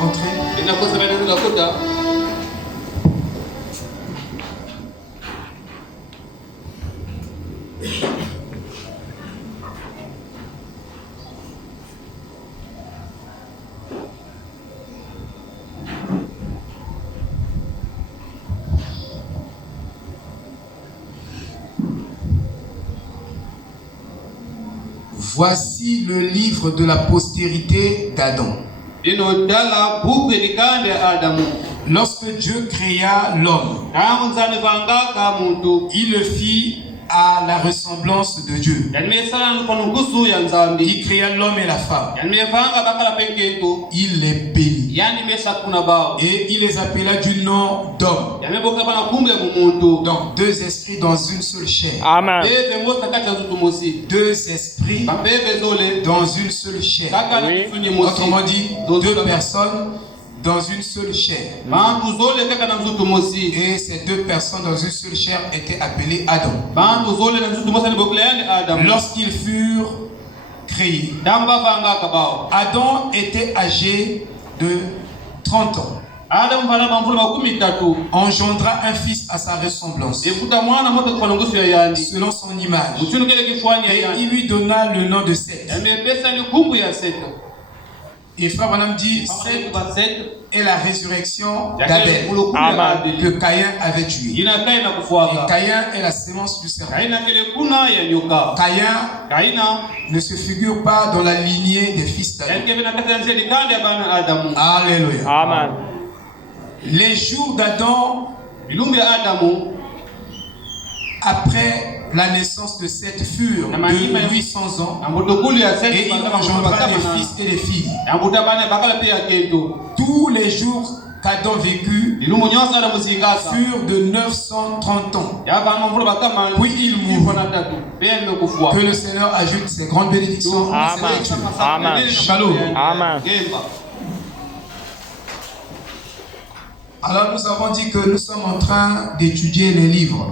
Entrer. Voici le livre de la postérité d'Adam. Lorsque Dieu créa l'homme, il le fit à la ressemblance de Dieu. Il créa l'homme et la femme. Il les bénit. Et il les appela du nom d'homme. Donc deux esprits dans une seule chair. Amen. Deux esprits dans une seule chair. Oui. Autrement dit, deux personnes dans une seule chair. Et ces deux personnes dans une seule chair étaient appelées Adam. Lorsqu'ils furent créés, Adam était âgé de 30 ans. Engendra un fils à sa ressemblance, selon son image. Et il lui donna le nom de Seth. Et Frère Branham dit, Seth est la résurrection d'Abel que Caïn avait tué. Et Caïn est la sémence du serpent. Caïn ne se figure pas dans la lignée des fils d'Adam. Alléluia. Amen. Les jours d'Adam, après la naissance de Seth, furent de 800 ans, et il engendra des fils et des filles. Tous les jours qu'Adam vécut furent de 930 ans. Puis il mourut. Que le Seigneur ajoute ses grandes bénédictions. Amen. Shalom. Amen. Alors nous avons dit que nous sommes en train d'étudier les livres.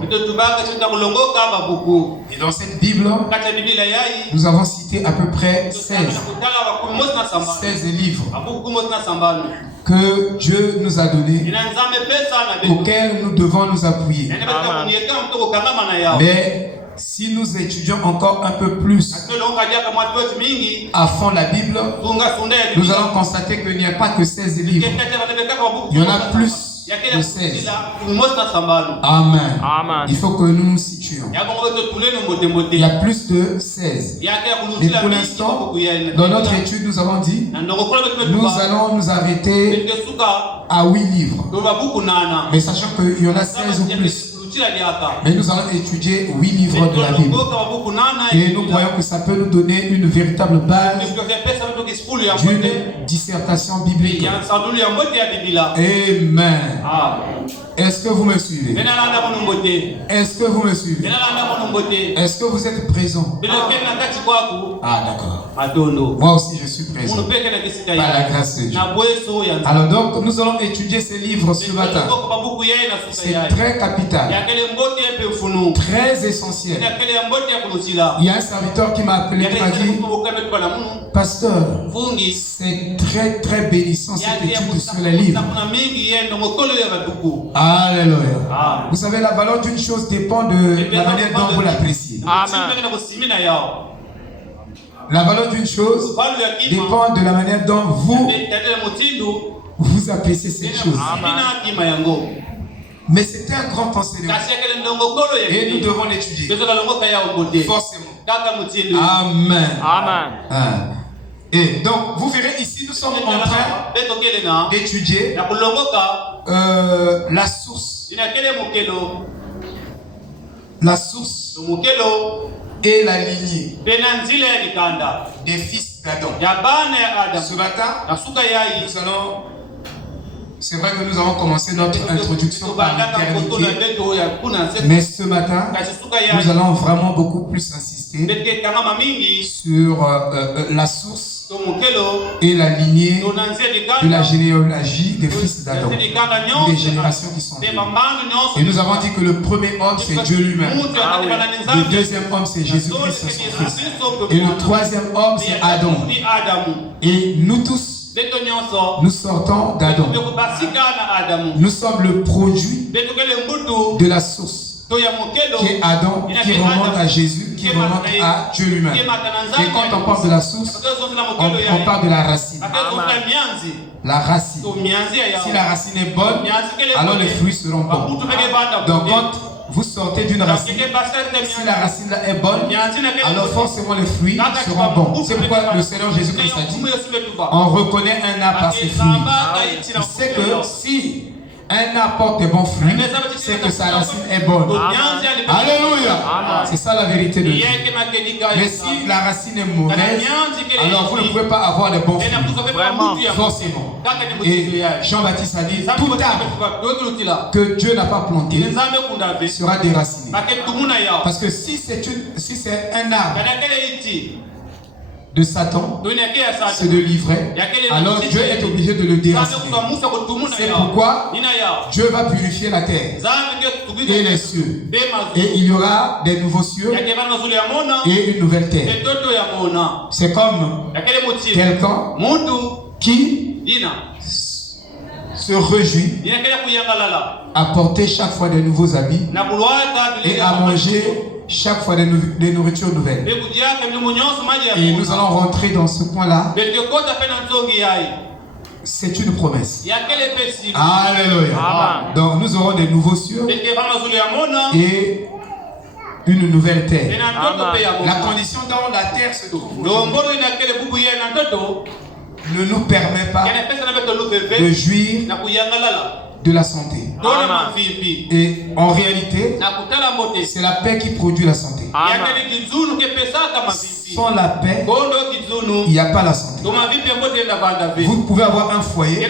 Et dans cette Bible, nous avons cité à peu près 16 livres que Dieu nous a donnés, auxquels nous devons nous appuyer. Mais si nous étudions encore un peu plus à fond la Bible, nous allons constater qu'il n'y a pas que 16 livres. Il y en a plus de 16. Amen. Amen. Il faut que nous nous situions. Il y a plus de 16. Mais pour l'instant, dans notre étude, nous avons dit, nous allons nous arrêter à 8 livres. Mais sachant qu'il y en a 16 ou plus. Mais nous allons étudier 8 livres de la Bible. Et nous croyons que ça peut nous donner une véritable base d'une dissertation biblique. Amen. Est-ce que vous me suivez? Est-ce que vous me suivez? Est-ce que vous êtes présent? Ah, d'accord. Moi aussi je suis présent. Par la grâce de Dieu. Alors donc nous allons étudier ces livres ce matin. C'est très capital, très essentiel. Il y a un serviteur qui m'a appelé, qui m'a dit, pasteur, c'est très très bénissant cette étude sur les livres. Alléluia. Vous savez, la valeur d'une chose dépend de la manière dont vous l'appréciez. Amen. La valeur d'une chose dépend de la manière dont vous appréciez cette chose. Mais c'était un grand enseignement et nous devons l'étudier forcément. Amen. Amen. Et donc vous verrez ici, nous sommes en train d'étudier la source et la lignée des fils d'Adam. Ce matin, nous allons... C'est vrai que nous avons commencé notre introduction par l'éternité, mais ce matin, nous allons vraiment beaucoup plus insister sur la source et la lignée de la généalogie des fils d'Adam, des générations qui sont venues. Et nous avons dit que le premier homme, c'est Dieu lui-même. Le deuxième homme, c'est Jésus-Christ, son fils. Et le troisième homme, c'est Adam. Et nous tous, nous sortons d'Adam. Nous sommes le produit de la source qui est Adam, qui remonte à Jésus, qui remonte à Dieu lui-même. Et quand on parle de la source, on parle de la racine. La racine. Si la racine est bonne, alors les fruits seront bons. Donc quand vous sortez d'une racine, si la racine là est bonne, alors forcément les fruits seront bons. C'est pourquoi le Seigneur Jésus-Christ a dit, on reconnaît un arbre par ses fruits. C'est que si un arbre porte des bons fruits, c'est que sa racine est bonne. Alléluia. C'est ça la vérité de Dieu. Mais si la racine est mauvaise, alors vous ne pouvez pas avoir les bons fruits. Forcément. Et Jean-Baptiste a dit, tout arbre que Dieu n'a pas planté sera déraciné. Parce que si c'est un arbre de Satan, c'est de l'ivraie, alors Dieu est obligé de le déraciner. C'est pourquoi Dieu va purifier la terre et les cieux. Et il y aura des nouveaux cieux et une nouvelle terre. C'est comme quelqu'un qui se réjouit à porter chaque fois des nouveaux habits et à manger chaque fois des nourritures nouvelles. Et nous allons rentrer dans ce point-là. C'est une promesse. Alléluia. Donc nous aurons des nouveaux cieux et une nouvelle terre. La condition dans la terre se trouve ne nous permet pas de jouir de la santé. Et en réalité, c'est la paix qui produit la santé. Sans la paix, il n'y a pas la santé. Vous pouvez avoir un foyer,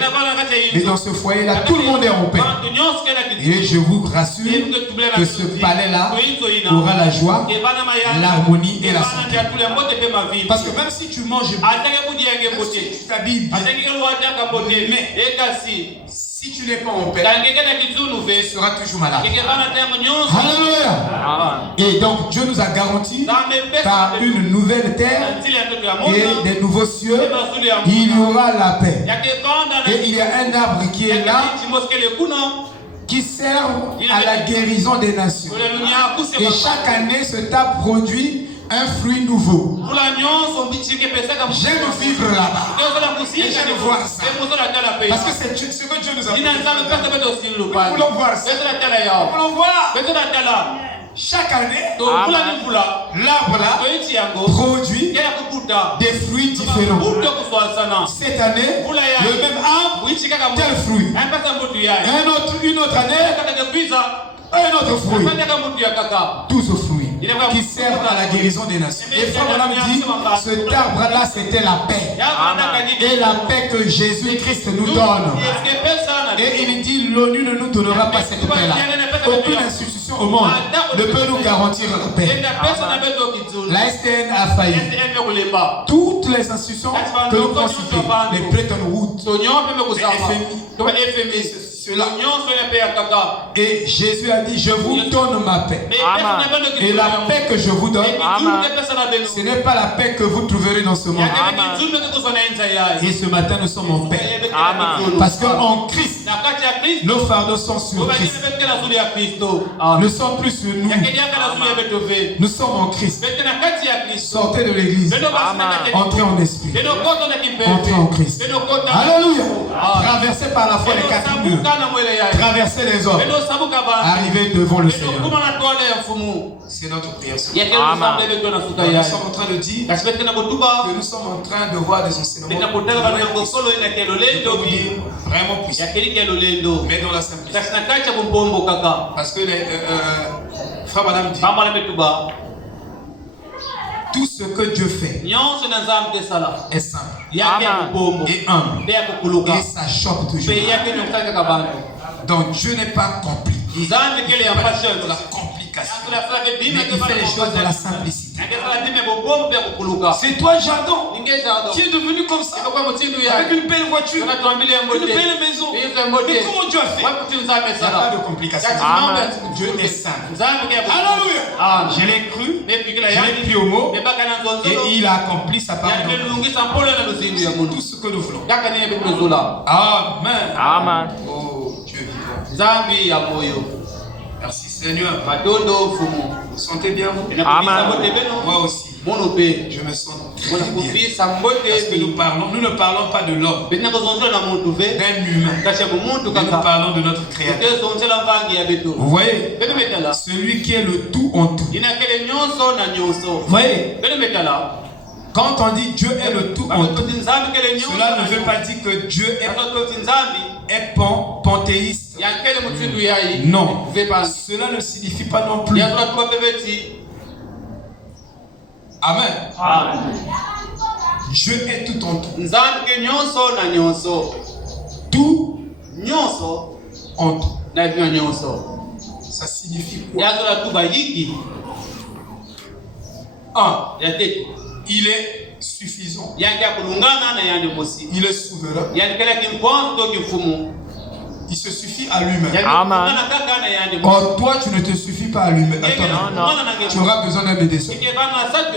mais dans ce foyer-là, tout le monde est en paix. Et je vous rassure que ce palais-là aura la joie, l'harmonie et la santé. Parce que même si tu manges bien, même si tu t'habilles bien, mais si tu n'es pas en paix, tu seras toujours malade. Alléluia. Et donc Dieu nous a garanti par une nouvelle terre et des nouveaux cieux, il y aura la paix. Et il y a un arbre qui est là, qui sert à la guérison des nations. Et chaque année, cet arbre produit un fruit nouveau. J'aime vivre là-bas. Et j'aime voir ça. Parce que c'est ce que Dieu nous a fait. Nous voulons voir ça. Nous voulons voir. Chaque année, l'arbre là produit des fruits différents. Cette année, le même arbre, quel fruit? Une autre année, un autre fruit. Tous ce fruit qui servent à la guérison des nations. Et Frère Branham dit, cet arbre-là, c'était la paix. Et la paix que Jésus-Christ nous donne. Et il dit, l'ONU ne nous donnera pas cette paix-là. Aucune institution au monde ne peut nous garantir la paix. La STN a failli. Toutes les institutions que nous pouvons citer, les Bretton Woods, les FMI, cela. Et Jésus a dit, je vous donne ma paix. Et la paix que je vous donne, ce n'est pas la paix que vous trouverez dans ce monde. Et ce matin, nous sommes en paix. Parce qu'en Christ, nos fardeaux sont sur Christ. Ne sommes plus sur nous. Nous sommes en Christ. Sortez de l'église. Entrez en esprit. Entrez en Christ. Alléluia. Traversez par la foi les 4 murs. Traverser les hommes, arriver devant le Seigneur. C'est notre prière. Nous sommes en train de dire que nous sommes en train de voir des enseignements vraiment puissants, mais dans la simplicité. Parce que Frère Branham dit, tout ce que Dieu fait est simple et humble et ça choque toujours. Donc Dieu n'est pas compliqué. La complication. complication. Mais il fait les choses dans la simplicité. C'est toi, Jardon, qui est devenu comme ça, avec une belle voiture, une belle maison. Mais comment Dieu a fait? Il n'y a pas de complication. Amen. Dieu est simple. Alléluia. Je l'ai cru, je l'ai pris au mot, et il a accompli sa parole. C'est tout ce que nous voulons. Amen. Amen. Oh, Dieu vivant. Merci Seigneur. Vous sentez bien vous? Amen. Moi aussi. Je me sens très bien. Parce que nous ne parlons pas de l'homme, d'un humain. Mais nous parlons de notre Créateur. Vous voyez, celui qui est le tout en tout. Vous voyez, quand on dit Dieu est le tout en tout, cela ne veut pas dire que Dieu est panthéiste. Non, cela ne signifie pas non plus. Amen. Dieu est tout en tout. Tout en tout. Ça signifie quoi? Il est suffisant. Il est souverain. Il se suffit à lui-même. Amen. Or, toi, tu ne te suffis pas à lui-même. Non. Tu auras besoin d'un médecin.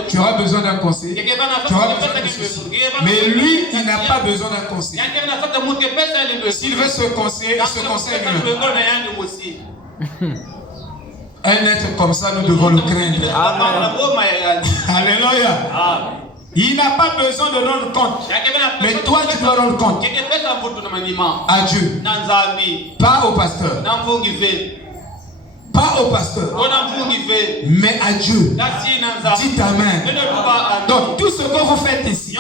Tu auras besoin d'un conseiller. Tu auras besoin de ceci. Mais lui, il n'a pas besoin d'un conseiller. S'il veut se conseiller, il se conseille lui-même. Un être comme ça, nous devons le craindre. Amen. Alléluia. Il n'a pas besoin de rendre compte. Mais toi, tu dois rendre compte à Dieu. Pas au pasteur. Pas au pasteur. Mais à Dieu. Dites Amen. Donc, tout ce que vous faites ici,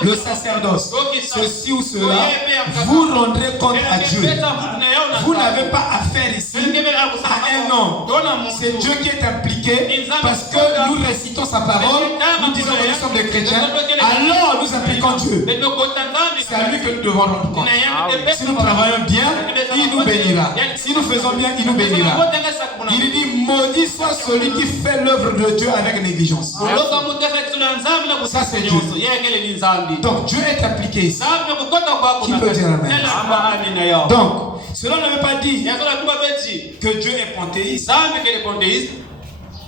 le sacerdoce, ceci ou cela, vous rendrez compte à Dieu. Vous n'avez pas affaire ici à un homme. C'est Dieu qui est impliqué parce que nous récitons sa parole, nous disons que nous sommes des chrétiens, alors nous appliquons Dieu. C'est à lui que nous devons rendre compte. Si nous travaillons bien, il nous bénira. Si nous faisons bien, il nous bénira. Il dit, maudit soit celui qui fait l'œuvre de Dieu avec négligence. Ça c'est Dieu. Donc Dieu est appliqué ici. Qui peut dire Amen? Donc, cela ne veut pas dire que Dieu est panthéiste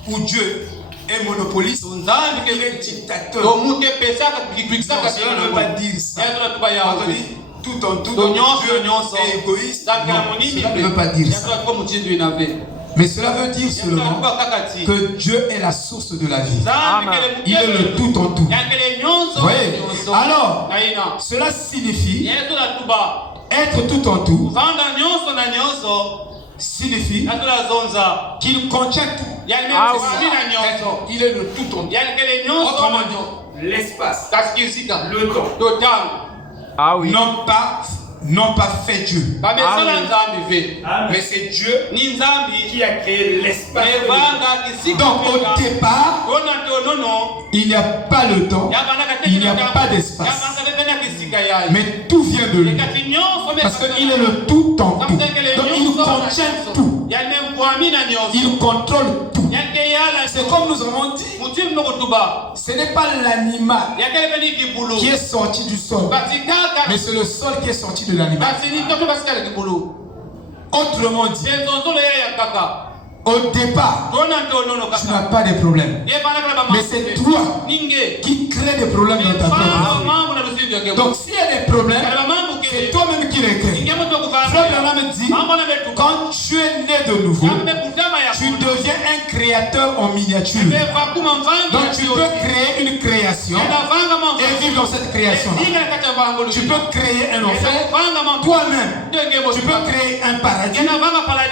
ou Dieu est monopoliste ou il est dictateur. Non, cela ne veut pas dire ça. On dit tout en tout, Dieu est égoïste. Non, cela ne veut pas dire ça. Mais cela veut dire seulement que Dieu est la source de la vie. Amen. Il est le tout en tout. Vous voyez? Alors, cela signifie être tout en tout. Signifie qu'il contient tout. Il est le tout en tout. Autrement dit, l'espace, le temps, n'ont pas fait Dieu. Mais c'est Dieu qui a créé l'espace. Donc au départ, il n'y a pas le temps, il n'y a pas d'espace. Mais tout vient de lui. Parce qu'il est le tout en tout. Donc il contient tout. Il contrôle tout. C'est comme nous avons dit, ce n'est pas l'animal qui est sorti du sol, mais c'est le sol qui est sorti de l'animal. Autrement dit, au départ, tu n'as pas de problème. Mais c'est toi qui crée des problèmes dans ta propre vie. Donc s'il y a des problèmes, c'est toi-même qui les crée. Frère Branham dit, quand tu es né de nouveau, tu deviens un créateur en miniature. Donc tu peux créer une création et vivre dans cette création. Tu peux créer un enfer toi-même. Tu peux créer un paradis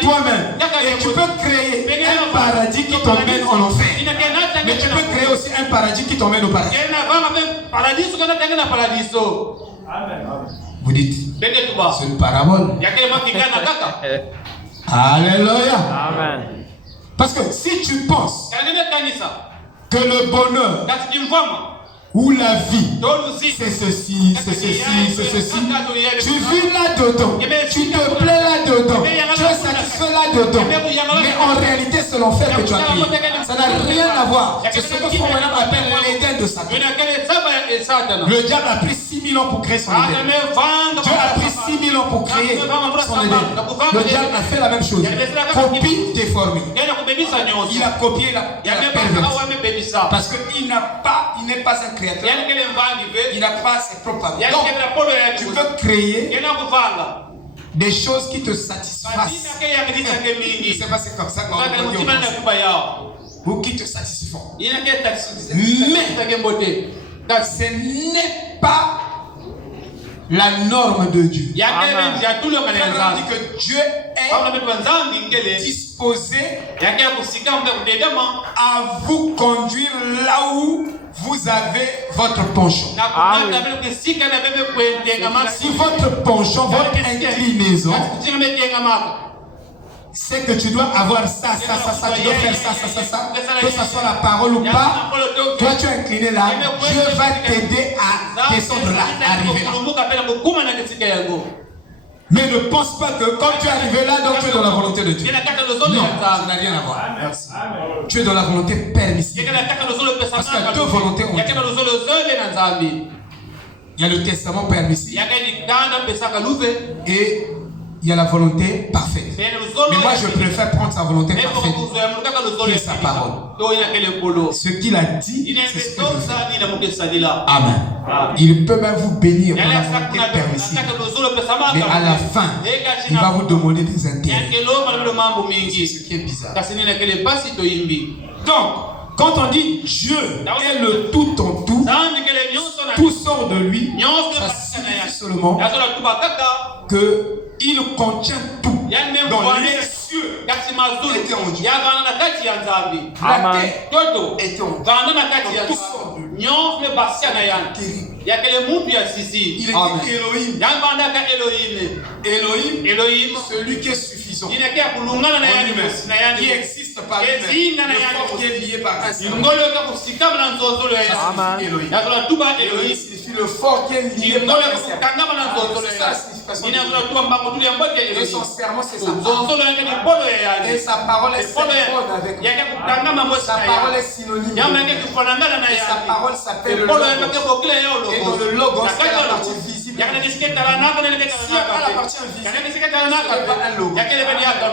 toi-même. Et tu peux créer un paradis qui t'emmène en enfer. Mais tu peux créer aussi un paradis qui t'emmène au paradis. Vous dites, c'est une parabole. Alléluia. Amen. Parce que si tu penses que le bonheur ou la vie, c'est ceci, c'est ceci, c'est ceci, tu vis là-dedans, tu te plais là-dedans, tu es satisfait là-dedans, mais en réalité c'est l'enfer que tu as créé. Ça n'a rien à voir. C'est ce que Frère Branham appelle l'Éden de Satan. Le diable a pris 6000 ans pour créer son Éden. Dieu a pris 6000 ans pour créer son Éden. Le diable a fait la même chose. Copie déformée. Il a copié la perverse. Parce qu'il n'est pas un créateur. Il n'a pas ses propres valeurs. Donc, tu peux créer des choses qui te satisfassent. Je ne sais pas si c'est comme ça qu'on dit ou qui te satisfont. Mais ce n'est pas la norme de Dieu. Amen. Ça veut dire que Dieu est disposé à vous conduire là où vous avez votre penchant. Si votre penchant, votre inclinaison, c'est que tu dois avoir ça, tu dois faire ça, que ce soit la parole ou pas, toi tu es incliné là, Dieu va t'aider à descendre là, à arriver là. Mais ne pense pas que quand tu es arrivé là, donc tu es dans la volonté de Dieu. Non, ça n'a rien à voir. Merci. Tu es dans la volonté permissive. Parce qu'il y a deux volontés en Dieu. Il y a le testament permissif et il y a la volonté parfaite. Mais moi je préfère prendre sa volonté parfaite qui est sa parole. Ce qu'il a dit, c'est ce que je fais. Amen. Il peut même vous bénir dans la volonté permissive. Mais à la fin, il va vous demander des intérêts. C'est ce qui est bizarre. Donc, quand on dit Dieu est le tout en tout, tout sort de lui, ça signifie seulement qu'il contient tout. Dans les cieux étaient en Dieu. La terre était en Dieu. Tout sort de lui. Il est Elohim. Elohim, celui qui est suffisant. Qui existe par lui-même. Le fort qui est lié par un seul. Elohim signifie le fort qui est lié par un seul. C'est ça la signification. Et son serment, c'est sa parole. Et sa parole est synchrone avec lui. Sa parole est synonyme. Et sa parole s'appelle le Logos. Et dans le Logos, il y a la partie visible. S'il n'y a pas la partie invisible, ce n'est pas un Logos.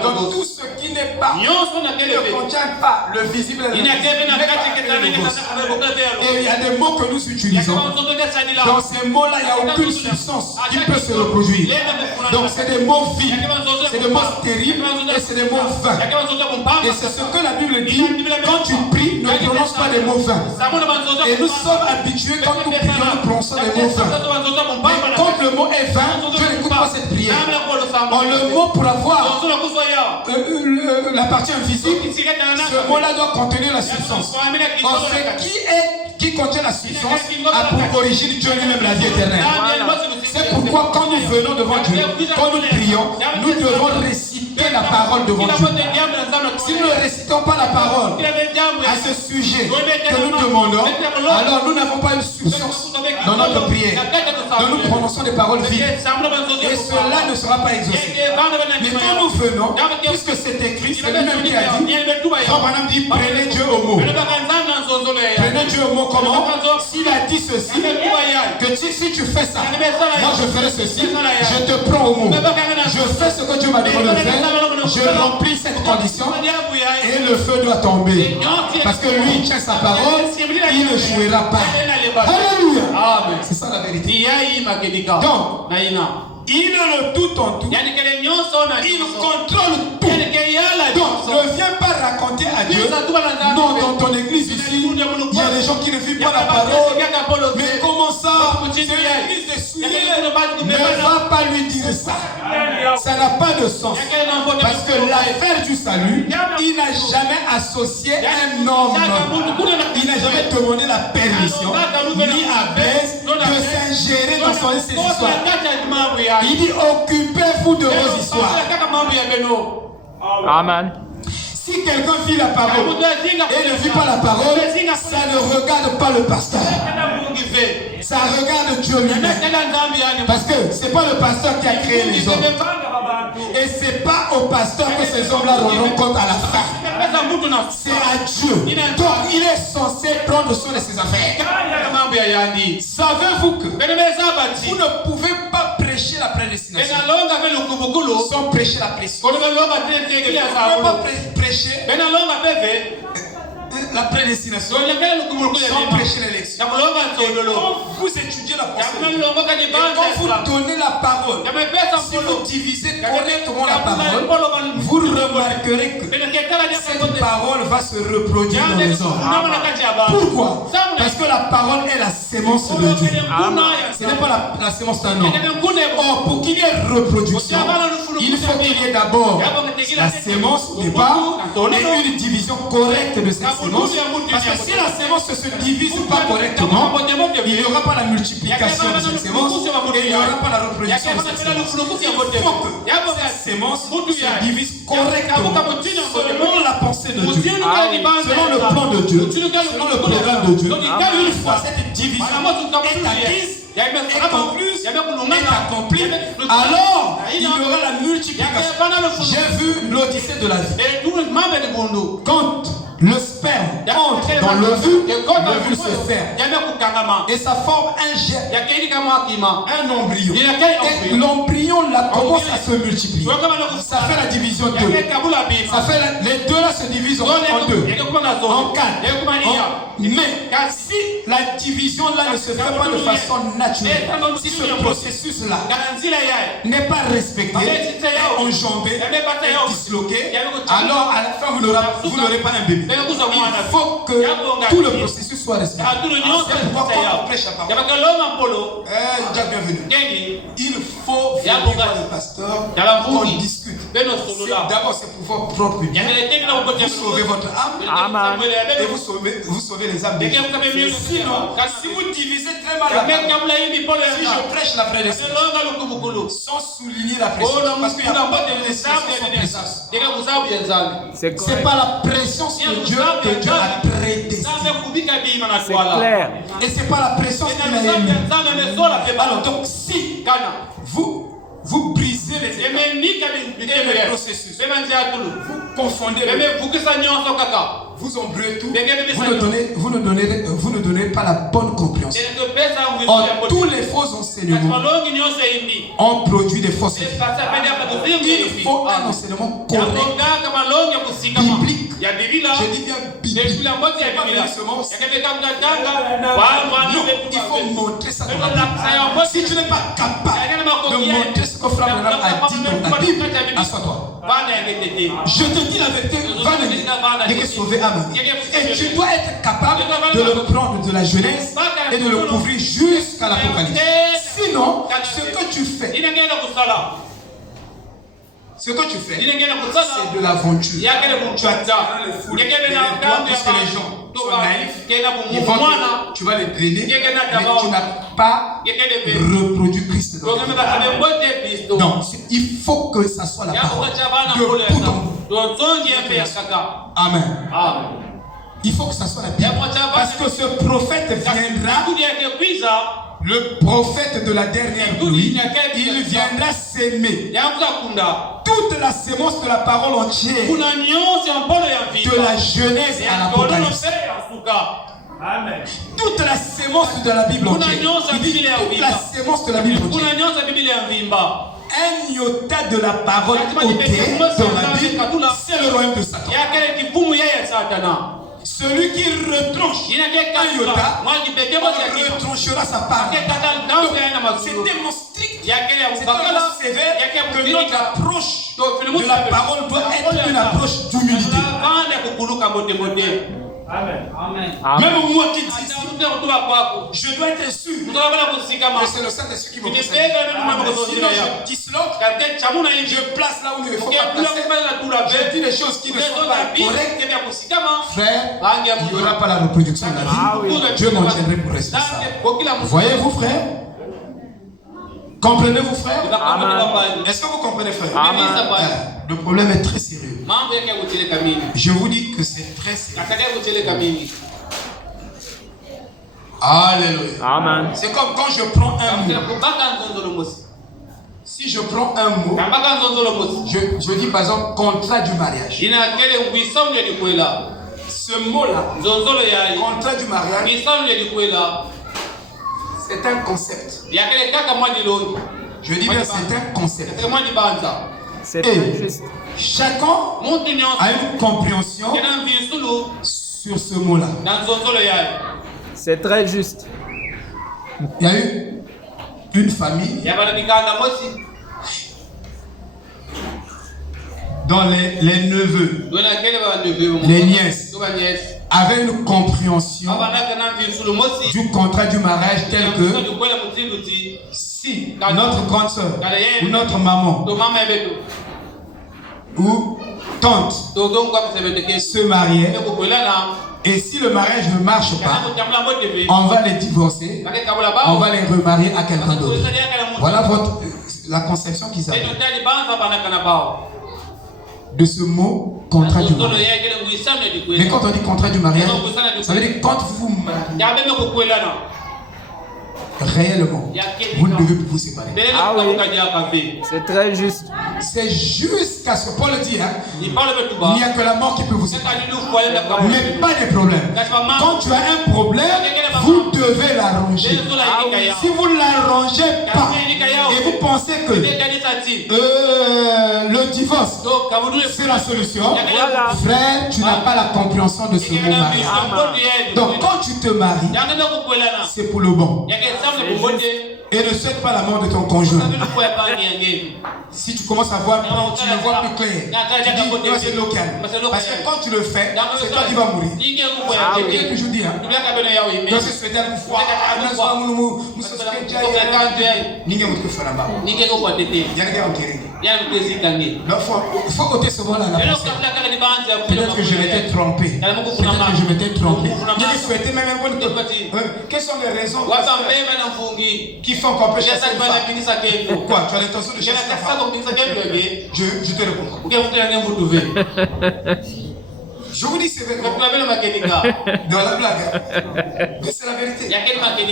Donc tout ce qui n'est pas, ne contient pas le visible et le Logos. Et il y a des mots que nous utilisons. Dans ces mots-là, il n'y a aucune substance qui peut se reproduire. Donc c'est des mots vides, c'est des mots stériles et c'est des mots vains. Et c'est ce que la Bible dit. Quand tu pries, ne prononce pas des mots vains. Et nous sommes habitués, quand nous prions, nous prononçons des mots vains. Mais quand le mot est vain, Dieu n'écoute pas cette prière. Le mot pour avoir la partie invisible, ce mot-là doit contenir la substance. Or, ce qui contient la substance a pour origine Dieu lui-même, la vie éternelle. C'est pourquoi quand nous venons devant Dieu, quand nous prions, nous devons réciter la parole devant Dieu. Si nous ne récitons pas la parole à ce sujet que nous demandons, alors nous n'avons pas une substance dans notre prière. Donc nous prononçons des paroles vides. Et cela ne sera pas exaucé. Mais quand nous venons, puisque c'est écrit, c'est lui-même qui a dit, Frère Branham dit, prenez Dieu au mot. Prenez Dieu au mot comment? S'il a dit ceci, que si tu fais ça, moi je ferai ceci, je te prends au mot. Je fais ce que Dieu m'a demandé de faire, je remplis cette condition et le feu doit tomber. Parce que lui, il tient sa parole, il ne jouera pas. Alléluia. C'est ça la vérité. Donc, il est le tout en tout. Il contrôle tout. Donc, ne viens pas raconter à Dieu. Non, dans ton église ici, il y a des gens qui ne vivent pas la parole. Mais comment ça? C'est l'église des souillés. Ne va pas lui dire ça. Ça n'a pas de sens. Parce que l'affaire du salut, il n'a jamais associé un homme. Il n'a jamais demandé la permission, ni à Blaise, de s'ingérer dans ses histoires. Il dit occupez-vous de vos histoires. Amen. Si quelqu'un vit la parole et ne vit pas la parole, ça ne regarde pas le pasteur. Ça regarde Dieu lui-même. Parce que ce n'est pas le pasteur qui a créé les hommes. Et c'est pas au pasteur que ces hommes-là rendront compte à la fin. C'est à Dieu. Donc il est censé prendre soin de ses affaires. Savez-vous que vous ne pouvez pas prêcher la prédestination sans prêcher la pression. Vous ne pouvez pas prêcher la prédestination sans prêcher l'élection. Quand vous étudiez la pensée, quand vous donnez la parole, si vous divisez correctement la parole, vous remarquerez que cette parole va se reproduire dans les hommes. Pourquoi? Parce que la parole est la sémence de Dieu. Ce n'est pas la sémence d'un homme. Or, pour qu'il y ait reproduction, il faut qu'il y ait d'abord la sémence au départ et une division correcte de cette sémence. Parce que si la sémence ne se divise pas correctement, il n'y aura pas la multiplication de cette sémence et il n'y aura pas la reproduction de cette sémence. Il faut que cette sémence se divise correctement selon la pensée de Dieu, selon le plan de Dieu, selon le programme de Dieu. Une fois cette division est acquise, est accomplie, alors il y aura la multiplication. J'ai vu l'Odyssée de la vie. Quand le sperme entre dans l'ovule, l'ovule se ferme et ça forme un germe, un embryon. Et l'embryon là commence à se multiplier. Ça fait la division 2. Ça fait les deux là se divisent en deux, en 4. Mais si la division là ne se fait pas de façon naturelle, si ce processus là n'est pas respecté, enjambé, disloqué, alors à la fin vous n'aurez pas un bébé. Il faut que tout le processus soit respecté. C'est pourquoi quand on prêche la parole, bienvenue. Il faut venir voir le pasteur, on discute. D'abord c'est pour votre propre bien. Vous sauvez votre âme et vous sauvez les âmes des gens. Sinon, si vous divisez très mal la parole, si je prêche la prédestination sans souligner la pression, parce qu'il n'y a pas de pression. C'est pas la pression sur Dieu que Dieu a prédestiné. C'est clair. Et c'est pas la pression qu'il a émise. Alors donc si vous brisez les étapes et les processus, vous confondez, vous embrouillez tout, vous ne donnez pas la bonne compréhension. Or, tous les faux enseignements ont produit des fausses idées. Il faut un enseignement correct, biblique. Je dis bien biblique. Il faut montrer ça dans la Bible. Si tu n'es pas capable de montrer ce que Frère Branham a dit dans la Bible, assois-toi. Je te dis la vérité, va ne que sauver âme. Et tu dois être capable de le prendre de la Genèse et de le couvrir jusqu'à l'Apocalypse. Sinon, ce que tu fais, c'est de l'aventure. Tu attends le foule, puisque les gens sont naïfs, tu vas les drainer, mais tu n'as pas reproduit Christ. Non, il faut que ça soit la parole de bout en bout. Amen. Il faut que ça soit la Bible. Parce que ce prophète viendra, le prophète de la dernière pluie, il viendra s'aimer toute la sémence de la parole entière, de la Genèse à l'Apocalypse. Toute la sémence de la Bible entière. Il dit toute la sémence de la Bible entière. Un iota de la parole ôtée dans la Bible, c'est le royaume de Satan. Celui qui retranche un iota, on retranchera sa part. C'est tellement strict, c'est tellement sévère que notre approche de la parole doit être une approche d'humilité. Amen. Même moi qui dis ici, je dois être sûr que c'est le Saint-Esprit qui me conseille. Sinon je disloque, je place là où il ne faut pas placer. Je dis les choses qui ne sont pas correctes. Frère, il n'y aura pas la reproduction de la vie. Dieu m'en tiendrait pour rester ça. Voyez-vous, frère? Comprenez-vous, frère? Est-ce que vous comprenez, frère? Le problème est très sérieux. Je vous dis que c'est très sérieux. Alléluia. Amen. C'est comme quand je prends un mot Si je prends un mot, je dis par exemple contrat du mariage. Ce mot-là, contrat du mariage, c'est un concept. Je dis bien c'est un concept. C'est très juste. Chacun a une compréhension sur ce mot-là. C'est très juste. Il y a eu une famille dont les neveux, les nièces avaient une compréhension du contrat du mariage tel que si notre grande soeur ou notre maman ou tante se mariait, et si le mariage ne marche pas, on va les divorcer, on va les remarier à quelqu'un d'autre. Voilà la conception qu'ils avaient de ce mot contrat du mariage. Mais quand on dit contrat du mariage, ça veut dire quand vous vous mariez, réellement, vous ne devez plus vous séparer. Ah oui, c'est très juste. C'est jusqu'à ce que Paul dit, hein, il n'y a que la mort qui peut vous séparer. Mais pas de problème. Quand tu as un problème, vous devez l'arranger. Si vous ne l'arrangez pas et vous pensez que le divorce c'est la solution, frère, tu n'as pas la compréhension de ce mot mariage. Donc quand tu te maries, c'est pour le bon. Et ne souhaite pas la mort de ton conjoint. Si tu commences à voir, tu ne vois plus clair. Tu dis, non, c'est local. Parce que quand tu le fais, c'est toi qui vas mourir. C'est bien que je dis. Donc c'est spécial pour foi. Il faut ôter ce mot-là. Peut-être que je m'étais trompé. Quelles sont les raisons qui font qu'on peut chasser une femme? Pourquoi? Tu as l'intention de chasser la femme? Je te réponds. Je vous dis c'est vrai. Dans la blague. Mais c'est la vérité. Il y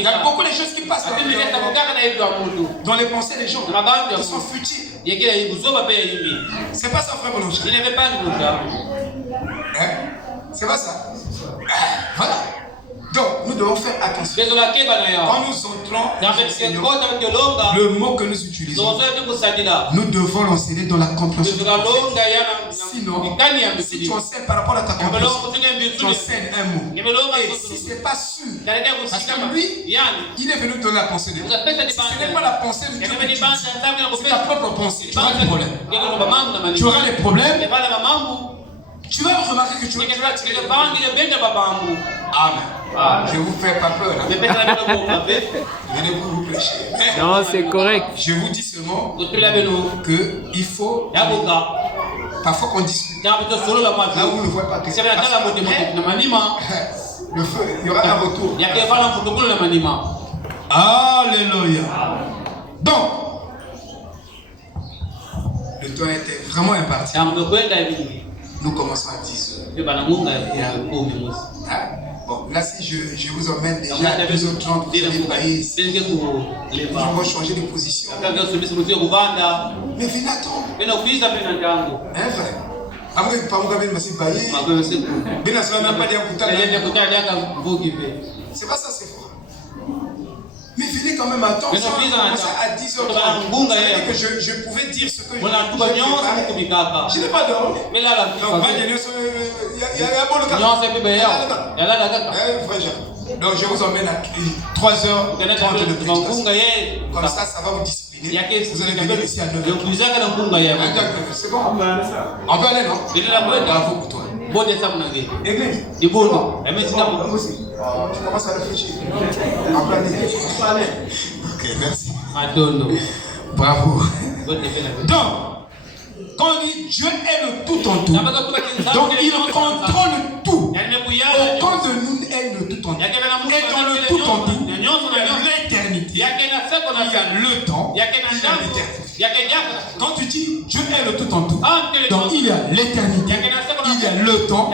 a beaucoup de choses qui passent dans les pensées des gens qui sont futiles. C'est pas ça, frère Boulanger. Hein? C'est pas ça. Voilà. Donc, nous devons faire attention. Quand nous entrons dans le mot que nous utilisons, nous devons l'enseigner dans la compréhension. Sinon, si tu enseignes par rapport à ta compréhension, tu enseignes un mot. Et si ce n'est pas sûr, parce que lui, il est venu donner la pensée de Dieu. Si ce n'est pas la pensée de Dieu, c'est ta propre pensée. Tu auras des problèmes. Tu auras des problèmes. Tu vas remarquer que tu vas tirer le Amen. Je vous fais pas peur. Venez vous réfléchir. Non, c'est correct. Je vous dis seulement qu'il faut parfois qu'on discute. Là où vous ne voyez pas le feu, il y aura un retour. Alléluia. Donc, le temps était vraiment imparti. Nous commençons à 10 heures. Bon, là, si je vous emmène déjà à 2h30, vous allez bailler. Je vais changer de position. Mais venez attendre. Hein, frère? Après, pas vous avez massif bailler. C'est pas ça, c'est fort. Mais venez quand même attendre. Ça va commencer à 10h30. Ça veut dire que je pouvais dire ce que je n'ai pas dormi. Donc, donc je vous emmène à 3h30 de prédication. Comme ça, ça va vous discipliner. Vous allez venir ici à 9h. C'est bon. On peut aller, non? Bravo pour toi. Église. Tu commences à réfléchir. On peut aller. Ok, merci. Bravo. Donc, quand on dit Dieu est le tout en tout, donc il contrôle tout. Aucun de nous est le tout en tout. Et dans le tout en tout, il y a l'éternité, il y a le temps, il y a l'éternité. Quand tu dis Dieu est le tout en tout, donc il y a l'éternité, il y a le temps,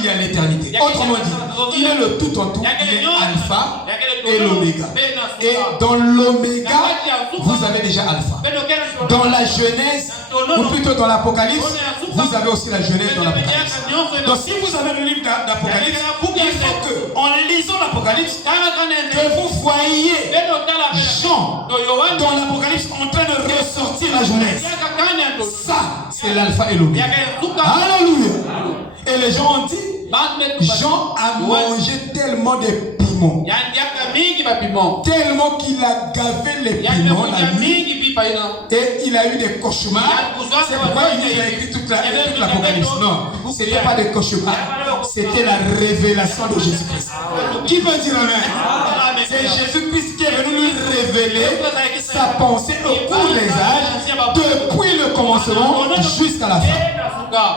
il y a l'éternité. Autrement dit, il est le tout en tout, il est alpha et l'oméga. Et dans l'oméga, vous avez déjà alpha. Dans la Genèse, ou plutôt dans l'Apocalypse, vous avez aussi la Genèse dans l'Apocalypse. Donc si vous avez le livre d'Apocalypse, il faut que, en lisant l'Apocalypse, que vous voyez Jean dans l'Apocalypse en train de ressortir la Genèse. Ça, c'est l'alpha et l'oméga. Alléluia. Et les gens ont dit, Jean a mangé tellement de piments, tellement qu'il a gavé les piments la nuit, et il a eu des cauchemars. C'est pourquoi il a écrit toute l'Apocalypse. Non, ce n'était pas des cauchemars, c'était la révélation de Jésus-Christ. Qui peut dire amen? C'est Jésus-Christ qui est venu lui révéler sa pensée au cours des âges, depuis le commencement jusqu'à la fin.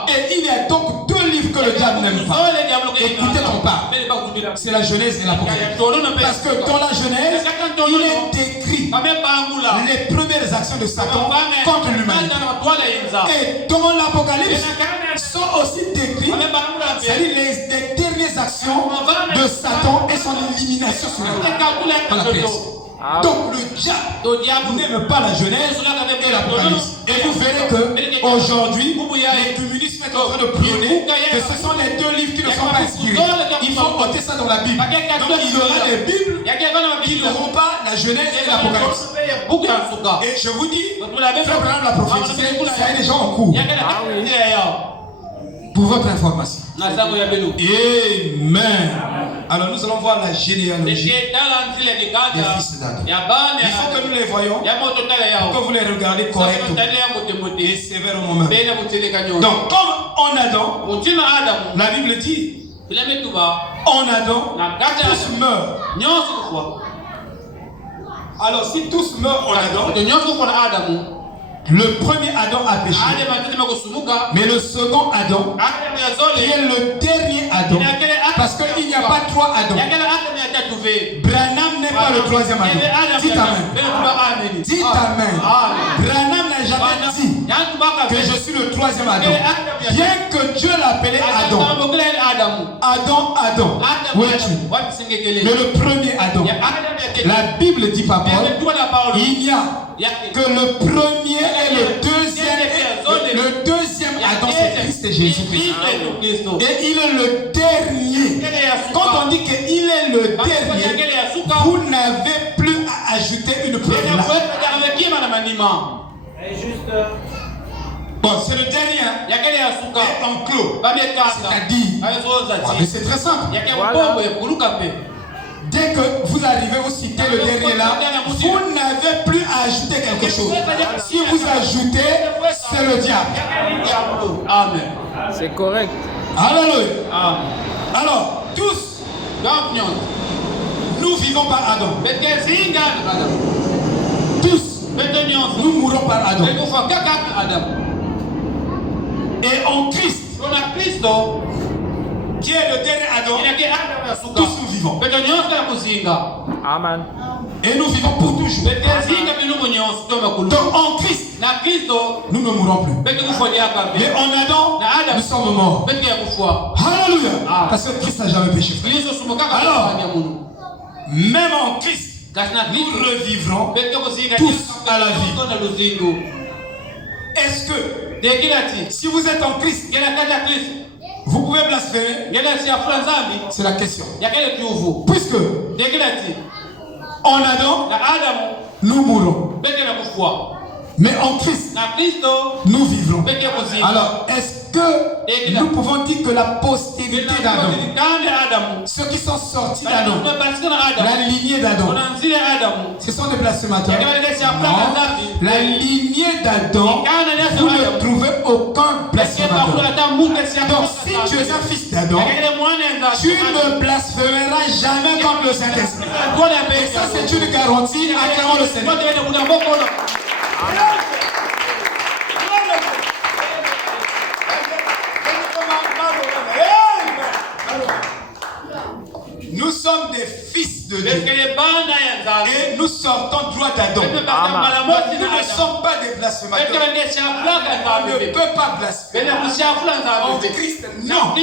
Et il y a donc deux livres que le diable n'aime pas. Écoutez ton part. C'est la Genèse et l'Apocalypse. Parce que dans la Genèse, il est décrit les premières actions de Satan contre l'humanité. Et dans l'Apocalypse, sont aussi décrits les dernières actions de Satan et son élimination sur la terre. Donc le diable n'aime pas la Genèse et l'Apocalypse. Et vous verrez que aujourd'hui, les communistes sont en train de prôner que ce sont les deux livres qui ne sont pas inspirés. Il faut ôter ça dans la Bible. Donc il y aura des Bibles qui n'auront pas la Genèse et l'Apocalypse. Et je vous dis, Frère Branham l'a prophétisé, ça est déjà en cours. Pour votre information. Amen. Alors nous allons voir la généalogie des fils d'Adam. Il faut que nous les voyons, que vous les regardez correctement et sévèrement même. Donc comme en Adam, la Bible dit, en Adam, tous meurent. Alors si tous meurent en Adam, le premier Adam a péché, mais le second Adam, qui est le dernier Adam, parce qu'il n'y a pas trois Adam. Branham n'est pas le troisième Adam. Dites amen. Dites amen. Branham n'a jamais dit que je suis le troisième Adam, bien que Dieu l'appelait Adam. Adam. Où es-tu? Mais le premier Adam. La Bible dit par Paul, il n'y a que le premier et le deuxième Adam, c'est Christ et Jésus-Christ. Et il est le dernier. Quand on dit qu'il est le dernier, vous n'avez plus à ajouter une preuve là. Bon, c'est le dernier. Et en clos. C'est-à-dire, mais c'est très simple. Dès que vous arrivez, vous citez le dernier là, vous n'avez plus à ajouter quelque chose. Si vous ajoutez, c'est le diable. Amen. C'est correct. Alléluia. Alors, tous, nous vivons par Adam. Tous, nous mourrons par Adam. Et en Christ, qui est le dernier Adam, tous nous vivons. Amen. Et nous vivons pour toujours. Donc en Christ, nous ne mourrons plus. Mais en Adam, nous sommes morts. Alléluia. Parce que Christ n'a jamais péché. Alors, même en Christ, nous revivrons tous à la vie. Est-ce que, si vous êtes en Christ, vous pouvez blasphémer? C'est la question. Puisque en Adam, nous mourrons. Mais en Christ, nous vivrons. Alors, est-ce que nous pouvons dire que la postérité d'Adam, ceux qui sont sortis d'Adam, la lignée d'Adam, ce sont des blasphémateurs? Non. La lignée d'Adam, vous ne trouvez aucun blasphémateur. Donc, si tu es un fils d'Adam, tu ne blasphémeras jamais contre le Saint-Esprit. Et ça, c'est une garantie. Acclamons le Seigneur. Nous sommes des fils de Dieu et nous sortons droit d'Adam. ne sont pas des blasphémateurs. On ne peut pas blasphémer. En Christ, non.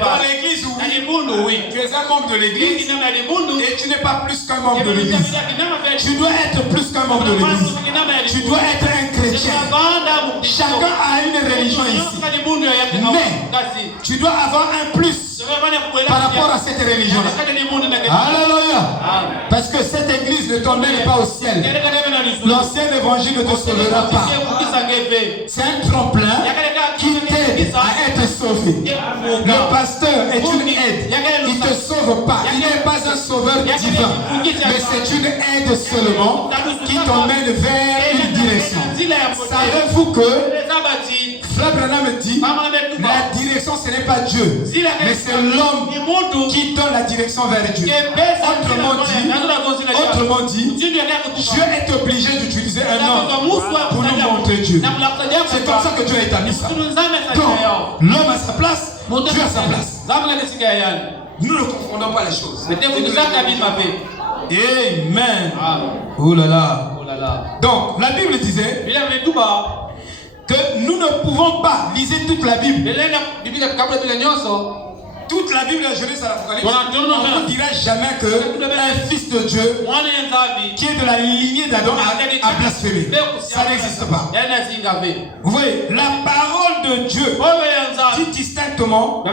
Dans l'église, oui. Tu es un membre de l'église et tu n'es pas plus qu'un membre de l'église. Tu dois être plus qu'un membre de l'église. Tu dois être un chrétien. Chacun a une religion ici. Mais tu dois avoir un plus par rapport à cette religion-là. Alléluia. Parce que cette église ne t'emmène pas au ciel. L'ancien évangile ne te sauvera pas. C'est un tremplin qui t'aide à être sauvé. Le pasteur est une aide. Il ne te sauve pas. Il n'est pas un sauveur divin. Mais c'est une aide seulement qui t'emmène vers une direction. Savez-vous que Frère Branham dit, la direction ce n'est pas Dieu, mais c'est l'homme qui donne la direction vers Dieu. Autrement dit, Dieu est obligé d'utiliser un homme pour nous montrer Dieu. C'est comme ça que Dieu a établi ça. Donc, l'homme a sa place, Dieu a sa place. Nous ne confondons pas les choses. Amen. Oh là là. Donc, la Bible disait que nous ne pouvons pas liser toute la Bible. Toute la Bible, la Genèse à l'Apocalypse, on ne dira jamais qu'un fils de Dieu qui est de la lignée d'Adam a blasphémé. Ça n'existe pas. Vous voyez, la parole de Dieu dit distinctement que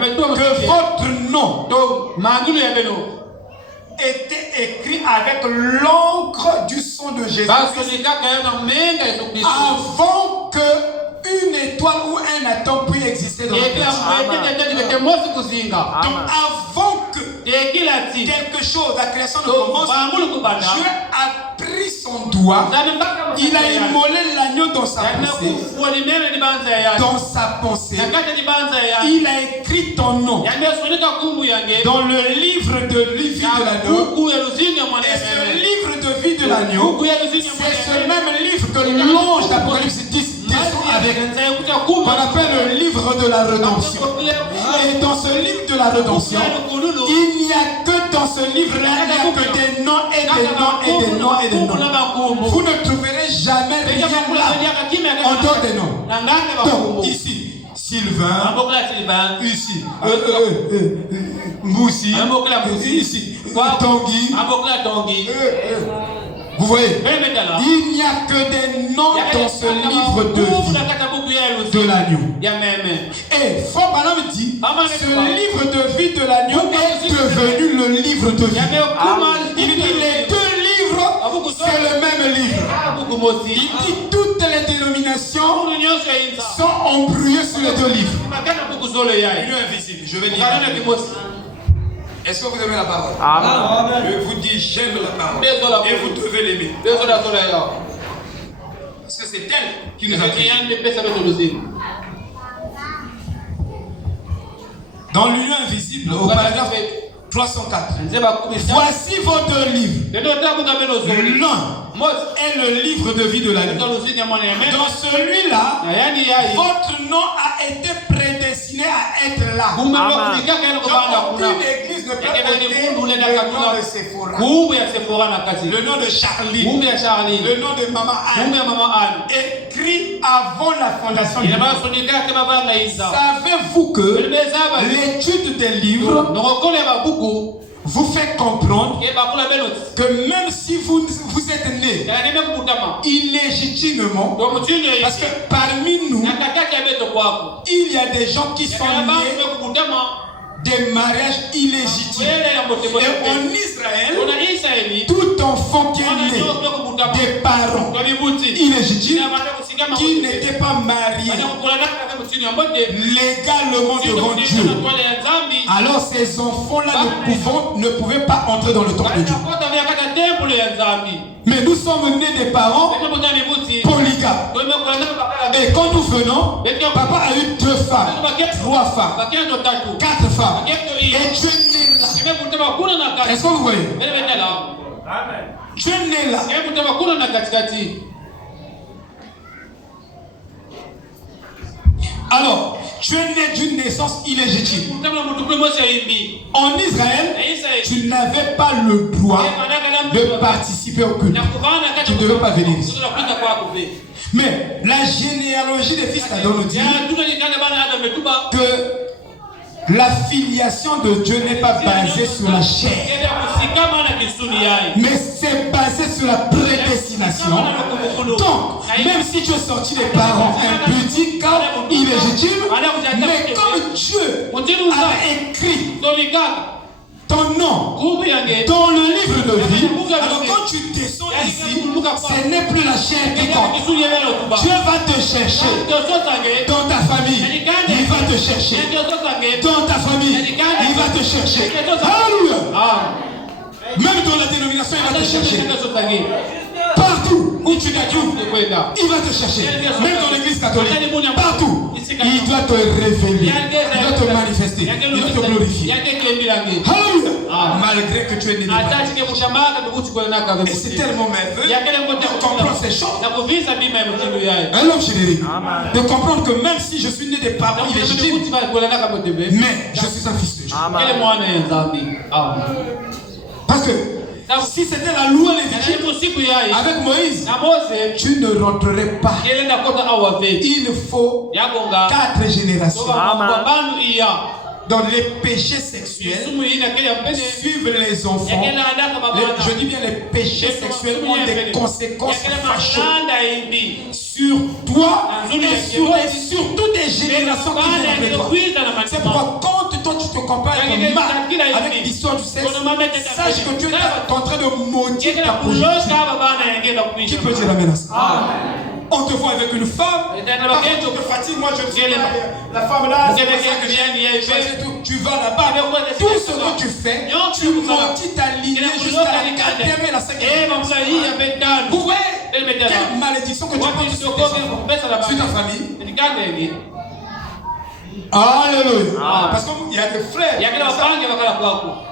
votre nom était écrit avec l'encre du sang de Jésus avant que une étoile ou un atome puisse exister dans le monde. Donc avant que quelque chose, la création ne commence, Dieu a pris son doigt, il a immolé l'agneau dans sa pensée. Il a écrit ton nom dans le livre de vie de l'agneau. Et ce livre de vie de l'agneau, c'est ce même livre que l'ange d'Apocalypse 10 avec qu'on appelle le livre de la rédemption. Et dans ce livre de la rédemption, il n'y a que dans ce livre-là, il n'y a que des noms et des noms et des noms et des noms. Vous ne trouverez jamais rien là en dehors des noms. Donc ici, Sylvain, ici, Moussi, ici, Tanguy. Vous voyez, il n'y a que des noms dans ce livre de vie de l'agneau. Et Frère Branham dit, ce livre de vie de l'agneau est devenu le livre de vie. Il dit les deux livres, c'est le même livre. Il dit toutes les dénominations sont embrouillées sur les deux livres. L'union invisible, je vais dire. Est-ce que vous aimez la parole? Amen. Je vous dis, j'aime la parole. Et vous devez l'aimer. Parce que c'est elle qui nous a créés. Dans l'union invisible, au paragraphe 304. Voici vos deux livres. L'un est le livre de vie de l'année. Dans celui-là, votre nom a été prédestiné à être là. Donc, aucune église ne peut être le nom de Sephora, le nom de Charlie, le nom de Maman Anne, écrit avant la fondation du monde. Savez-vous que l'étude des livres vous fait comprendre que même si vous êtes né illégitimement, parce que parmi nous, il y a des gens qui sont nés des mariages illégitimes. Et en Israël, tout enfant qui est né des parents illégitimes, qui n'étaient pas mariés légalement devant Dieu, alors ces enfants-là ne pouvaient pas entrer dans le temple de Dieu. Mais nous sommes nés des parents polygames. Et quand nous venons, papa a eu 2 femmes, 3 femmes, 4 femmes. Et tu es né là. Est-ce que vous voyez? Tu es né là. Alors, tu es né d'une naissance illégitime. En Israël, tu n'avais pas le droit de participer participer au culte. Tu ne devais pas venir ici. Mais la généalogie des fils d'Adam nous dit que la filiation de Dieu n'est pas basée sur la chair, mais c'est basé sur la prédestination. Donc, même si tu es sorti des parents impudiques, illégitimes, mais comme Dieu a écrit ton nom dans le livre de vie, alors quand tu descends ici, ce n'est plus la chair qui compte. Dieu va te chercher dans ta famille. Il va te chercher dans ta famille. Il va te chercher. Alléluia. Même dans la dénomination, il va te chercher. Partout où tu t'as il va te chercher. Même dans l'église catholique, partout, il doit te révéler, il doit te manifester, il doit te glorifier. Alléluia. Malgré que tu es né de parents. Et c'est tellement merveilleux de comprendre ces choses. Un homme générique. De comprendre que même si je suis né des parents illégitimes, mais je suis un fils de Dieu. Parce que si c'était la loi lévitique avec Moïse, tu ne rentrerais pas. Il faut 4 générations. Dans les péchés sexuels, suivre les enfants. Je dis bien les péchés sexuels ont des conséquences fâcheuses sur toi et sur toutes les générations qui viennent après toi. C'est pourquoi quand toi tu te compares avec l'histoire du sexe, sache que tu es en train de maudire ta progéniture. Qui peut dire amen à ça? On te voit avec une femme, tu te fatigues, moi je dis la femme là, tu vas là-bas, tout ce que tu fais, tu maudis ta lignée jusqu'à la 4e et la 5e. Vous voyez quelle malédiction que tu portes sur tes enfants, sur ta famille. Alléluia. Parce qu'il y a des frères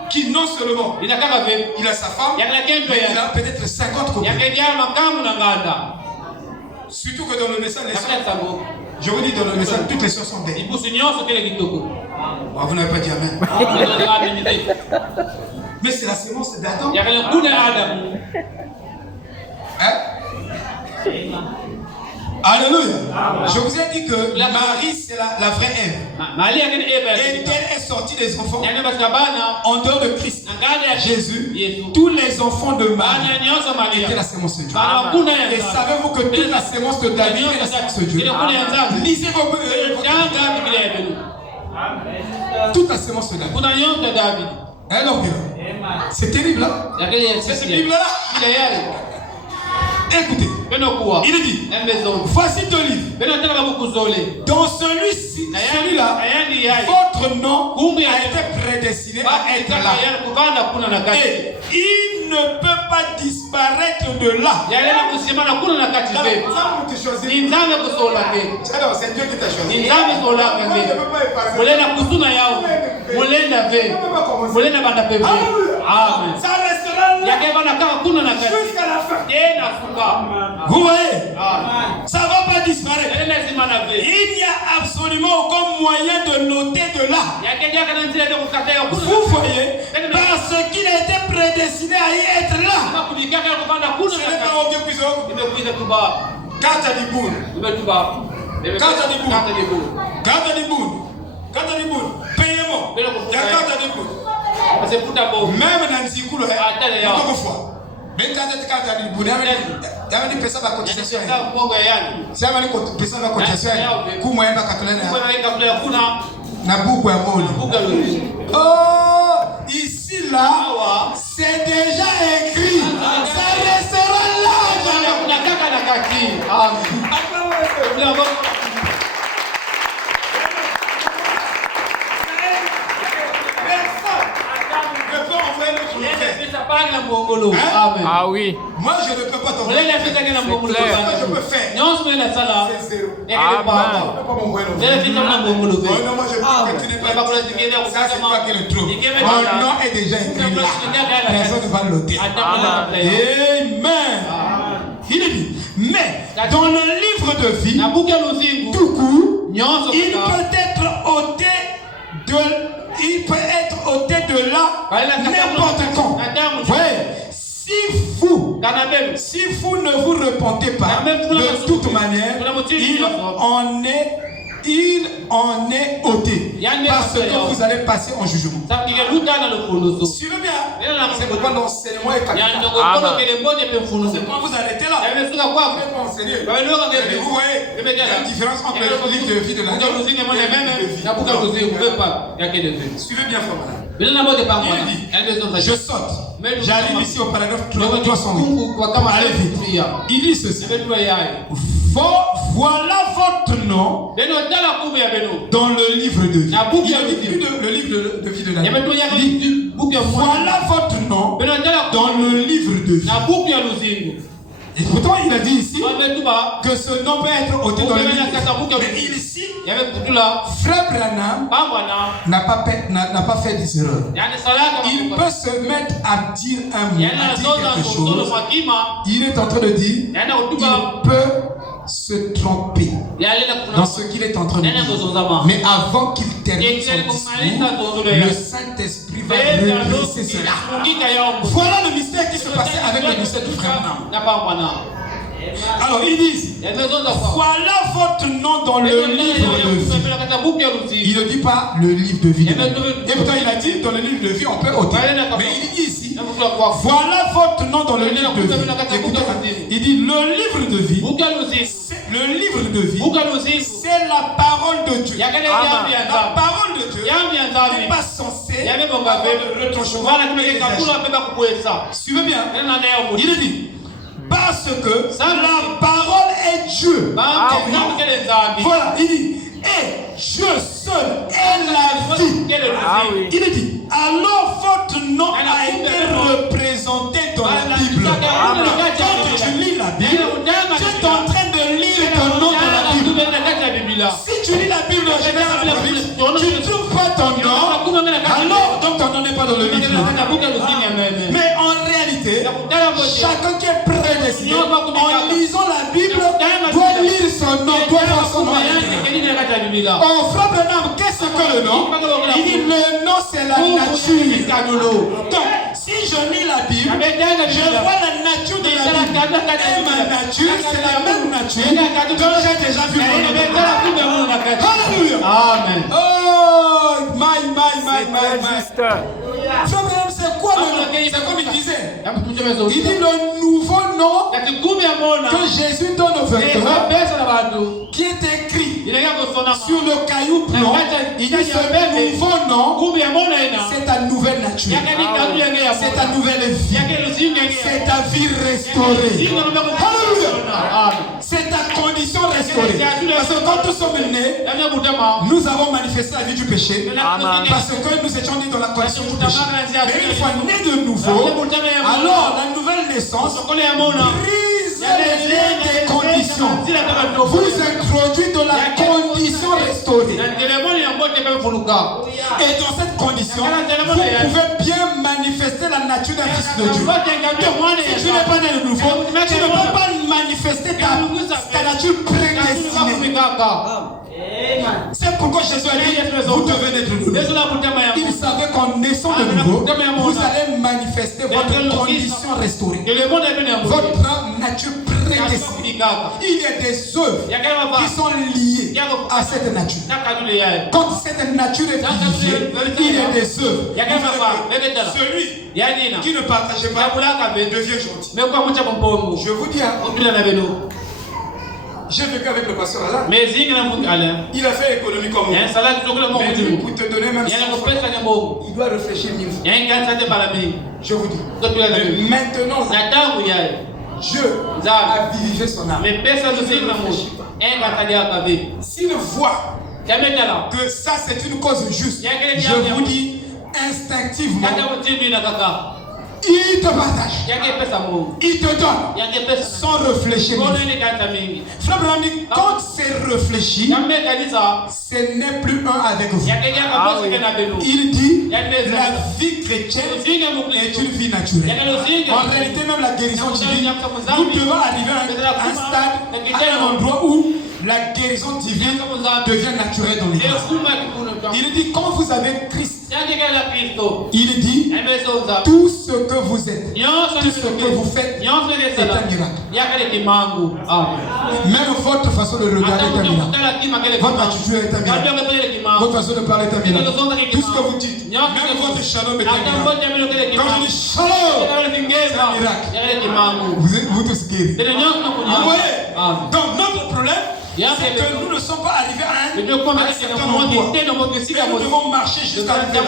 qui non seulement il a sa femme, mais il a peut-être 50 copines. Surtout que dans le message, je vous dis dans le message, toutes les sœurs sont belles. Vous n'avez pas dit amen. Mais c'est la sémence d'Adam. Alléluia. Je vous ai dit que Marie c'est la vraie Ève. Et qu'elle est sortie des enfants en dehors de Christ. Jésus, tous les enfants de Marie étaient la sémence de Dieu. Et savez-vous que toute la sémence de David est la sémence de Dieu? Lisez vos toute la sémence de David. Alors, c'est terrible là. C'est cette Bible-là. Écoutez, il dit, voici deux livres. Dans celui-là, votre nom a été prédestiné à être là. Et il ne peut pas disparaître de là. C'est Dieu qui t'a choisi. Ça restera là jusqu'à la fin. Vous voyez, ça ne va pas disparaître. Il n'y a absolument aucun moyen de noter de là. Vous voyez, parce qu'il a été prédestiné à y être là. Ce n'est pas au Dieu puissant. Payez-moi. Même dans le Zikoulo, même quand tu as dit Bouna, il y a des personnes à cotisation. C'est un personne à cotisation. Comment est-ce que oh, ici là, c'est déjà écrit. Ça restera là. Ah oui. Moi je ne peux pas t'envoyer. Moi je peux faire. C'est zéro. Moi je peux continuer par ça, c'est toi qui le trouves. Mon nom est déjà écrit là. Personne ne va l'ôter. Amen. Il dit, mais dans le livre de vie, tout court, il peut être ôté de là n'importe quand. Ouais. si vous ne vous repentez pas, de toute manière, il en est ôté. Parce que vous allez passer en jugement. Suivez bien. C'est pourquoi l'enseignement est capital. C'est quand vous arrêtez là. Vous voyez, il y a une différence entre le livre de vie de l'année et le livre de vie. Suivez bien, frère. Il dit, je saute. J'arrive ici au paragraphe 308. Allez vite. Il dit ceci. Voilà votre nom dans le livre de vie. Il a dit le livre de vie de l'année. Il dit, voilà votre nom dans le livre de vie. Et pourtant, il a dit ici que ce nom peut être ôté dans le livre. Mais ici, Frère Branham n'a pas fait des erreurs. Il peut se mettre à dire un mot, à dire quelque chose. Il est en train de dire, il peut se tromper dans ce qu'il est en train de dire. Mais avant qu'il termine son discours, le Saint-Esprit va redresser cela. Voilà le mystère qui se passait avec le mystère du frère Branham. Alors il dit, voilà votre nom dans le livre de vie. Il ne dit pas le livre de vie. Et pourtant il a dit dans le livre de vie on peut ôter. Mais il dit ici, voilà votre nom dans le livre de vie. Écoutez, il dit le livre de vie. Le livre de vie, c'est la parole de Dieu. La parole de Dieu n'est pas censée avoir de retranchement. Suivez bien. Il dit, parce que la parole est Dieu. Voilà, il dit, et Dieu seul est la vie. Il dit, alors votre nom a été représenté dans la Bible. Quand tu lis la Bible, tu es en train de lire ton nom dans la Bible. Si tu lis la Bible de Genèse, tu ne trouves pas ton nom, alors donc ton nom n'est pas dans le livre. Mais en réalité, chacun qui est prédestiné, en lisant la Bible, doit lire son nom, doit voir son nom. En Frère Branham, qu'est-ce que le nom? Il dit le nom c'est la nature. Donc, si je lis la Bible, je vois la nature de la Bible. Et ma nature, c'est la même nature que j'ai déjà vu. Alléluia. Amen. Oh, c'est quoi le nom? C'est comme il disait. Il dit le nouveau nom que Jésus donne aux vêtements, qui est écrit sur le caillou blanc. Il dit ce nouveau nom, c'est ta nouvelle nature. C'est ta nouvelle vie. C'est ta vie restaurée. Alléluia. C'est ta condition restaurée. Parce que quand nous sommes nés, nous avons manifesté la vie du péché. Parce que nous étions nés dans la condition du péché. Mais une fois nés de nouveau, alors la nouvelle naissance brise les liens des conditions. Vous introduit dans la condition restaurée. Et dans cette condition, vous pouvez bien manifester la nature d'un fils de Dieu. Si tu n'es pas né de nouveau, tu ne peux pas manifester ta nature prédestinée. C'est pourquoi Jésus a dit, vous devez naître de nouveau. Il savait qu'en naissant de nouveau, vous allez manifester votre condition restaurée. Votre nature prédestinée. Il y a des œuvres qui sont liées à cette nature. Quand cette nature est vivifiée, il y a des œuvres. Celui qui ne partageait pas devient gentil. Je vous dis, j'ai vécu avec le pasteur Alain. Il a fait économie comme moi. Mais lui, pour te donner même 100 francs, il doit réfléchir 1000 fois. Je vous dis. Maintenant, Dieu a vivifié son âme. S'il voit que ça c'est une cause juste, je vous dis instinctivement, il te partage, il te donne sans réfléchir. Frère Branham dit, quand c'est réfléchi, ce n'est plus un avec vous. Il dit, la vie chrétienne est une vie naturelle. En réalité, même la guérison divine, nous devons arriver à un stade, à un endroit où la guérison divine devient naturelle dans les gens. Il dit, quand vous avez Christ Il dit tout ce que vous êtes, tout ce que vous faites est un miracle. Même votre façon de regarder est un miracle. Votre attitude est un miracle. Votre façon de parler est un miracle. Tout ce que vous dites, même votre shalom est un miracle. Quand je dis shalom, c'est un miracle. Vous tous guéris. Vous voyez? Donc notre problème, c'est que nous ne sommes pas arrivés à un certain endroit. Et nous devons marcher jusqu'à la terre. Et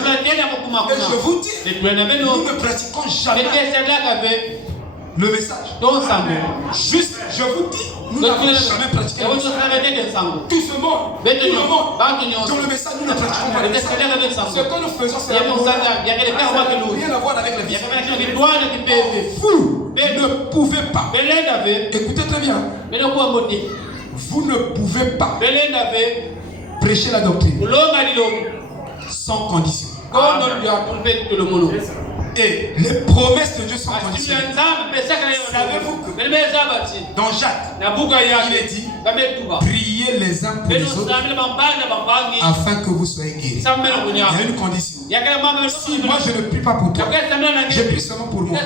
je vous dis, nous ne pratiquons jamais le message. Juste, je vous dis, nous n'avons jamais pratiqué le message. Tout ce monde, tout le monde, dans le message, nous ne pratiquons pas le message. Ce que nous faisons, c'est rien à voir avec la vie. Vous ne pouvez pas. Écoutez très bien. Vous ne pouvez pas prêcher la doctrine sans condition. Et les promesses de Dieu sont conditionnelles. Savez-vous que dans Jacques, il est dit priez les uns pour les autres afin que vous soyez guéris. Il y a une condition. Si moi je ne prie pas pour toi, je prie seulement pour moi,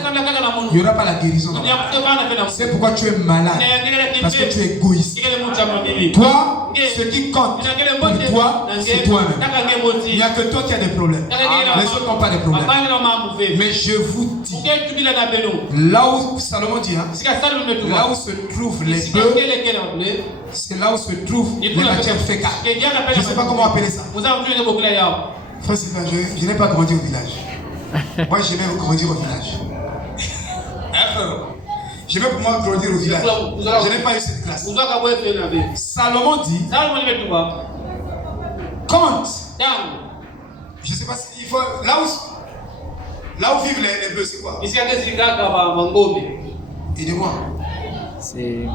il n'y aura pas la guérison. C'est pourquoi tu es malade, parce que tu es égoïste. Toi, ce qui compte pour toi, c'est toi-même. Il n'y a que toi qui as des problèmes. Les autres n'ont pas de problèmes. Mais je vous dis, là où Salomon dit, là où se trouvent les bœufs, c'est là où se trouvent les matières fécales. Je ne sais pas comment appeler ça. Frère Sylvain, je n'ai pas grandi au village. Moi, j'aimais grandir au village. J'aimais pour moi grandir au village. Je n'ai pas eu cette classe. Salomon dit, quand, je ne sais pas s'il faut, là où vivent les bœufs, c'est quoi? Aidez-moi. C'est...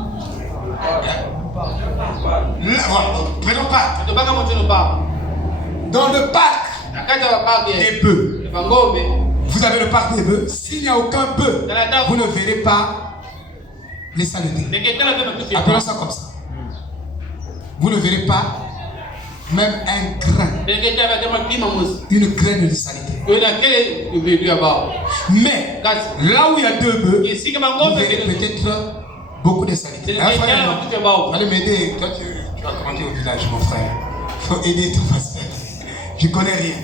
Prenons pas. Dans le parc des bœufs, vous avez le parc des bœufs. S'il n'y a aucun bœuf, vous ne verrez pas les saletés. Appelons ça comme ça. Vous ne verrez pas même un grain, une graine de saleté. Mais là où il y a deux bœufs, vous verrez peut-être beaucoup de saleté. Allez m'aider. Toi, tu vas grandir au village, mon frère. Il faut aider ton pasteur. Je ne connais rien.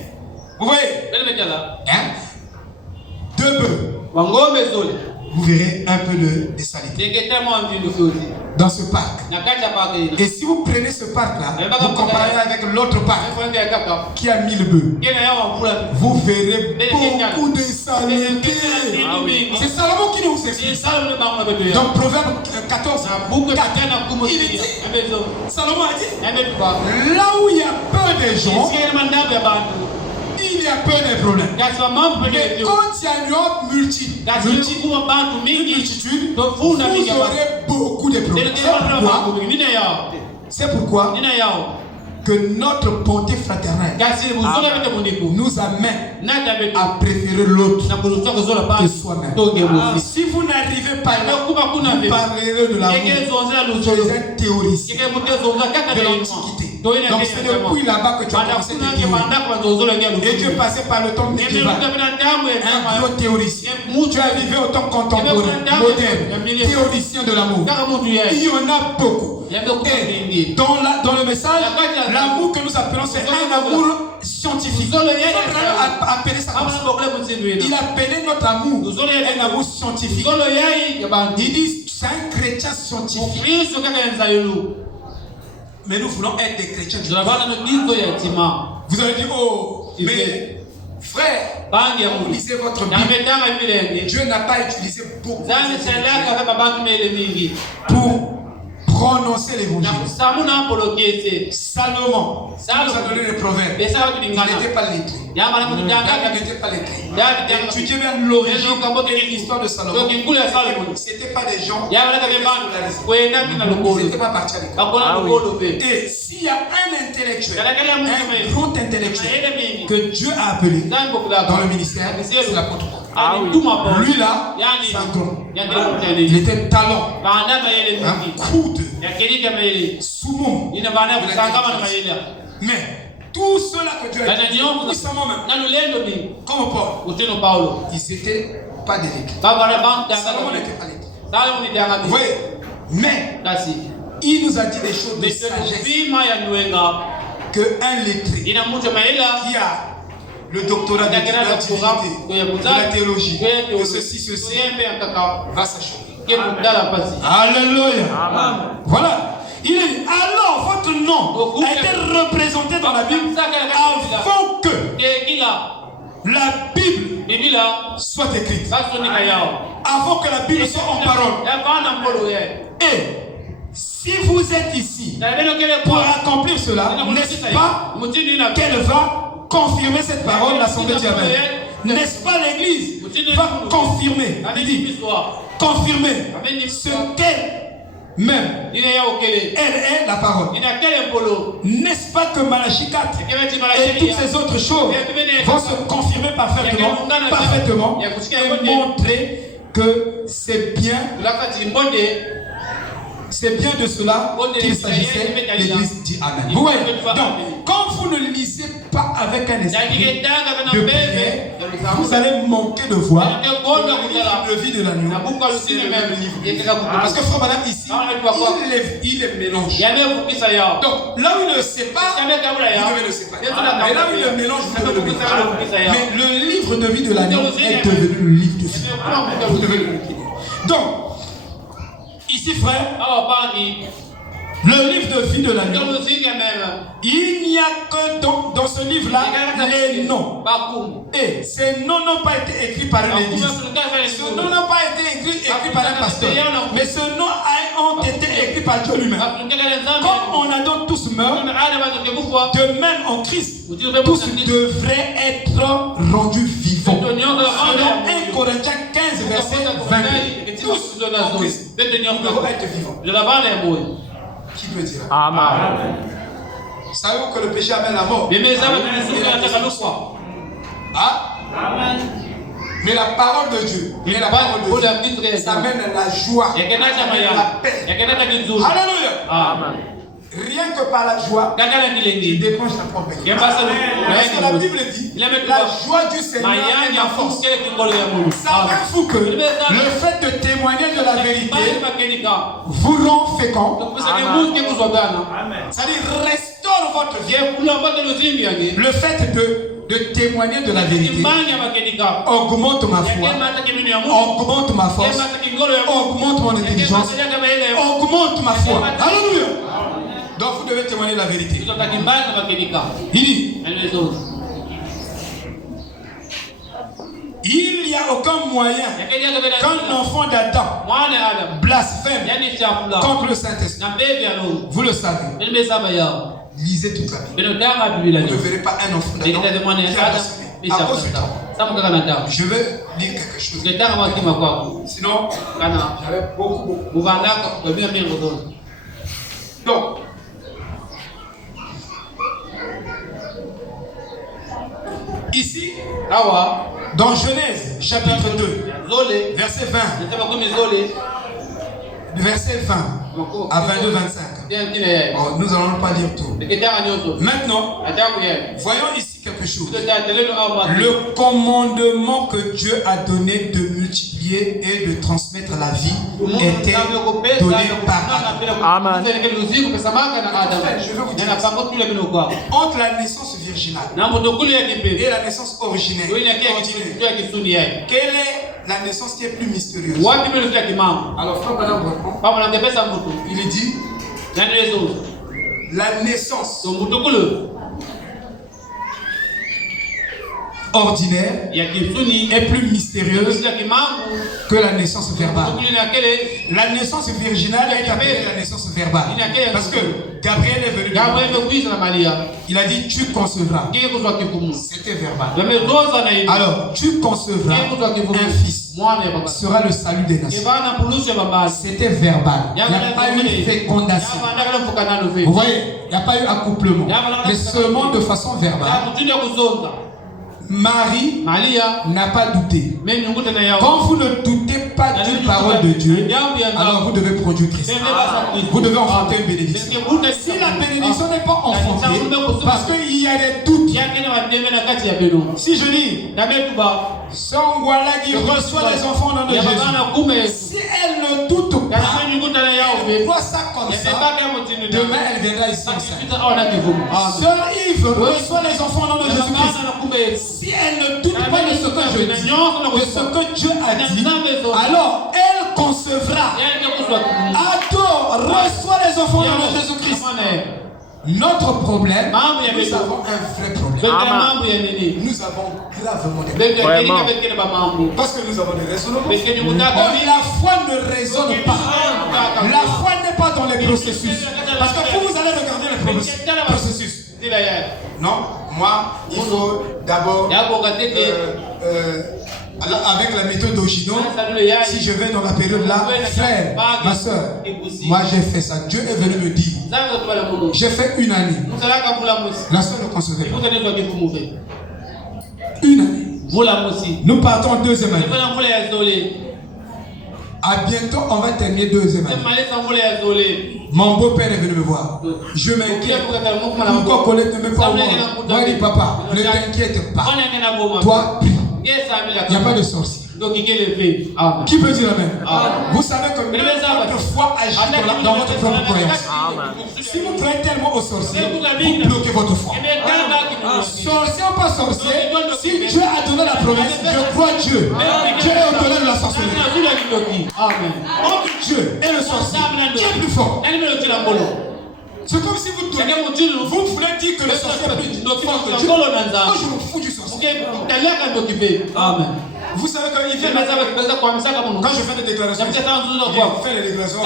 Vous voyez? Hein? Deux bœufs. Vous verrez un peu de saleté dans ce parc. Et si vous prenez ce parc-là, vous comparez avec l'autre parc qui a 1000 bœufs, vous verrez beaucoup de saleté. C'est Salomon qui nous explique. Dans Proverbe 14, il dit, Salomon a dit, là où il y a peu de gens, il y a peu de problèmes. Mais quand il y a une autre multitude, vous aurez beaucoup de problèmes. C'est pourquoi que notre bonté fraternelle nous amène à préférer l'autre que soi-même. Si vous n'arrivez pas là, vous parlerez de l'amour. Tu es un théoricien de l'Antiquité. Donc c'est depuis là-bas que tu as commencé tes théories. Et tu es passé par le temps médiéval. Un gros théoricien. Tu es arrivé au temps contemporain, moderne, théoricien de l'amour. Il y en a beaucoup. Et dans le message, l'amour que nous appelons, c'est un amour scientifique. Il faut appeler ça comme ça. Il appelait notre amour un amour scientifique. Il dit c'est un chrétien scientifique. Mais nous voulons être des chrétiens. Vous allez dire, oh, mais frère, lisez votre Bible. Dieu n'a pas utilisé beaucoup pour prononcer l'évangile. Salomon nous a donné les proverbes. Il n'était pas lettré. Il n'était pas lettré. Étudiez bien l'origine de l'histoire de Salomon. Ce n'était pas des gens qui n'étaient pas partis à l'école. Et s'il y a un intellectuel, un grand intellectuel que Dieu a appelé dans le ministère, c'est l'apôtre Paul. Lui là, c'est un grand. Il était talent, un coude, soumon. Mais tous ceux-là que Dieu a dit, puissamment même, comme Paul, ils n'étaient pas des lettres. Salomon n'était pas lettre. Vous voyez, mais il nous a dit des choses de sagesse qu'un lettré qui a le doctorat de la théologie, de ceci, va s'achever. Alléluia. Voilà. Il est dit, alors votre nom a été représenté dans la Bible avant que la Bible soit écrite. Avant que la Bible soit en parole. Et si vous êtes ici pour accomplir cela, n'est-ce pas qu'elle va confirmer cette parole, l'Assemblée de Dieu? N'est-ce pas l'Église va confirmer, il dit, confirmer ce qu'elle même, elle est la parole. N'est-ce pas que Malachie 4 et toutes ces autres choses vont se confirmer parfaitement et montrer que c'est bien de cela qu'il s'agissait. L'Église dit Amen. Vous voyez? Donc, quand vous ne lisez pas avec un esprit de prière, vous allez manquer de voir le vie de l'agneau. C'est le même livre. Parce que Frère Madame ici, il est mélangé. Donc, là où il ne sait pas, vous devez le séparer. Et là où il le mélange, vous devez le mélanger. Mais le livre de vie de l'agneau est devenu le livre de vie. Vous devez le liquider. Donc, ici, frère, le livre de vie de l'agneau, il n'y a que dans ce livre-là les noms. Et ces noms n'ont pas été écrits par l'Église. Ce nom n'a pas été écrit par un pasteur. Mais ce nom a été écrit par Dieu lui-même. Comme on a donc tous meurt, de même en Christ, tous devraient être rendus vivants. Selon 1 Corinthiens 15, verset 22. Tous en Christ devraient être vivants. Qui peut dire Amen? Savez-vous que le péché amène la mort? Amen. Mais la parole de Dieu, ça amène la joie, la paix. Alléluia. Amen. Rien que par la joie, il déclenche la propre vie. Parce que la Bible dit, la joie du Seigneur est ma force. Savez-vous que le fait de témoigner de la vérité vous rend fécond? C'est-à-dire restaure votre vie. Le fait de témoigner de la vérité augmente ma foi, augmente ma force, augmente mon intelligence, augmente ma foi. Alléluia. Donc vous devez témoigner la vérité. Il dit, il n'y a aucun moyen qu'un enfant d'Adam blasphème contre le Saint-Esprit. Vous le savez. Lisez toute la Bible. Vous ne verrez pas un enfant d'Adam qui a blasphémé à cause du temps. Je vais lire quelque chose. Sinon, j'avais beaucoup. Donc, ici, dans Genèse, chapitre 2, verset 20, verset 20 à 22-25. Nous n'allons pas lire tout. Maintenant, voyons ici quelque chose. Le commandement que Dieu a donné de multiplier et de transmettre la vie était donné par Adam. Amen. Je vais vous dire, entre la naissance virginale et la naissance originelle, quelle est la naissance qui est plus mystérieuse? Alors, frère Madame reprend. Il dit la naissance ordinaire est plus mystérieuse que la naissance verbale. La naissance virginale est appelée la naissance verbale. Parce que Gabriel est venu. Il a dit tu concevras. C'était verbal. Alors tu concevras un fils. Sera le salut des nations. C'était verbal. Il n'y a pas eu fécondation. Vous voyez, il n'y a pas eu accouplement. Mais seulement de façon verbale. Marie n'a pas douté. Quand vous ne doutez pas d'une parole de Dieu, alors vous devez produire Christ. Vous devez enfanter une bénédiction. Si la bénédiction n'est pas enfantée, parce qu'il il y a des doutes, si je dis, Songwalagi reçoit les enfants dans le Jésus, si elle ne doute pas, elle voit ça comme ça, demain elle viendra ici enceinte. Sœur Yves reçoit les enfants dans le Jésus-Christ. Si elle ne doute pas de ce que je dis, de ce que Dieu a dit, alors elle concevra. Ado reçoit les enfants dans le Jésus-Christ. Notre problème, nous avons un vrai problème. Nous avons gravement des problèmes. Parce que nous avons des raisonnements. La foi ne raisonne pas. La foi n'est pas dans les processus. Parce que vous allez regarder les processus. Non, moi, il faut d'abord avec la méthode d'Ogino, si je vais dans la période là, frère, ma soeur, moi j'ai fait ça. Dieu est venu me dire, j'ai fait une année. La soeur ne concevait pas. Une année. Nous partons en deuxième année. À bientôt, on va terminer deuxième année. Mon beau-père est venu me voir. Je m'inquiète. Pourquoi Colette ne me pas au monde? Moi, il dit, papa, ne t'inquiète pas. Toi, il n'y a pas de sorcier. Qui peut dire amen? Vous savez que votre foi agit dans votre propre croyance. Si vous croyez tellement aux sorciers, vous bloquez votre foi. Sorcier ou pas sorcier, si Dieu a donné la promesse, je crois Dieu. Dieu est au-delà de la sorcellerie. Entre Dieu et le sorcier, qui est plus fort? C'est comme si vous voulez dire que le sorcier est plus fort que Dieu. Moi je me fous du sorcier. Amen. Vous savez qu'il fait quand je fais des déclarations, il fait les déclarations.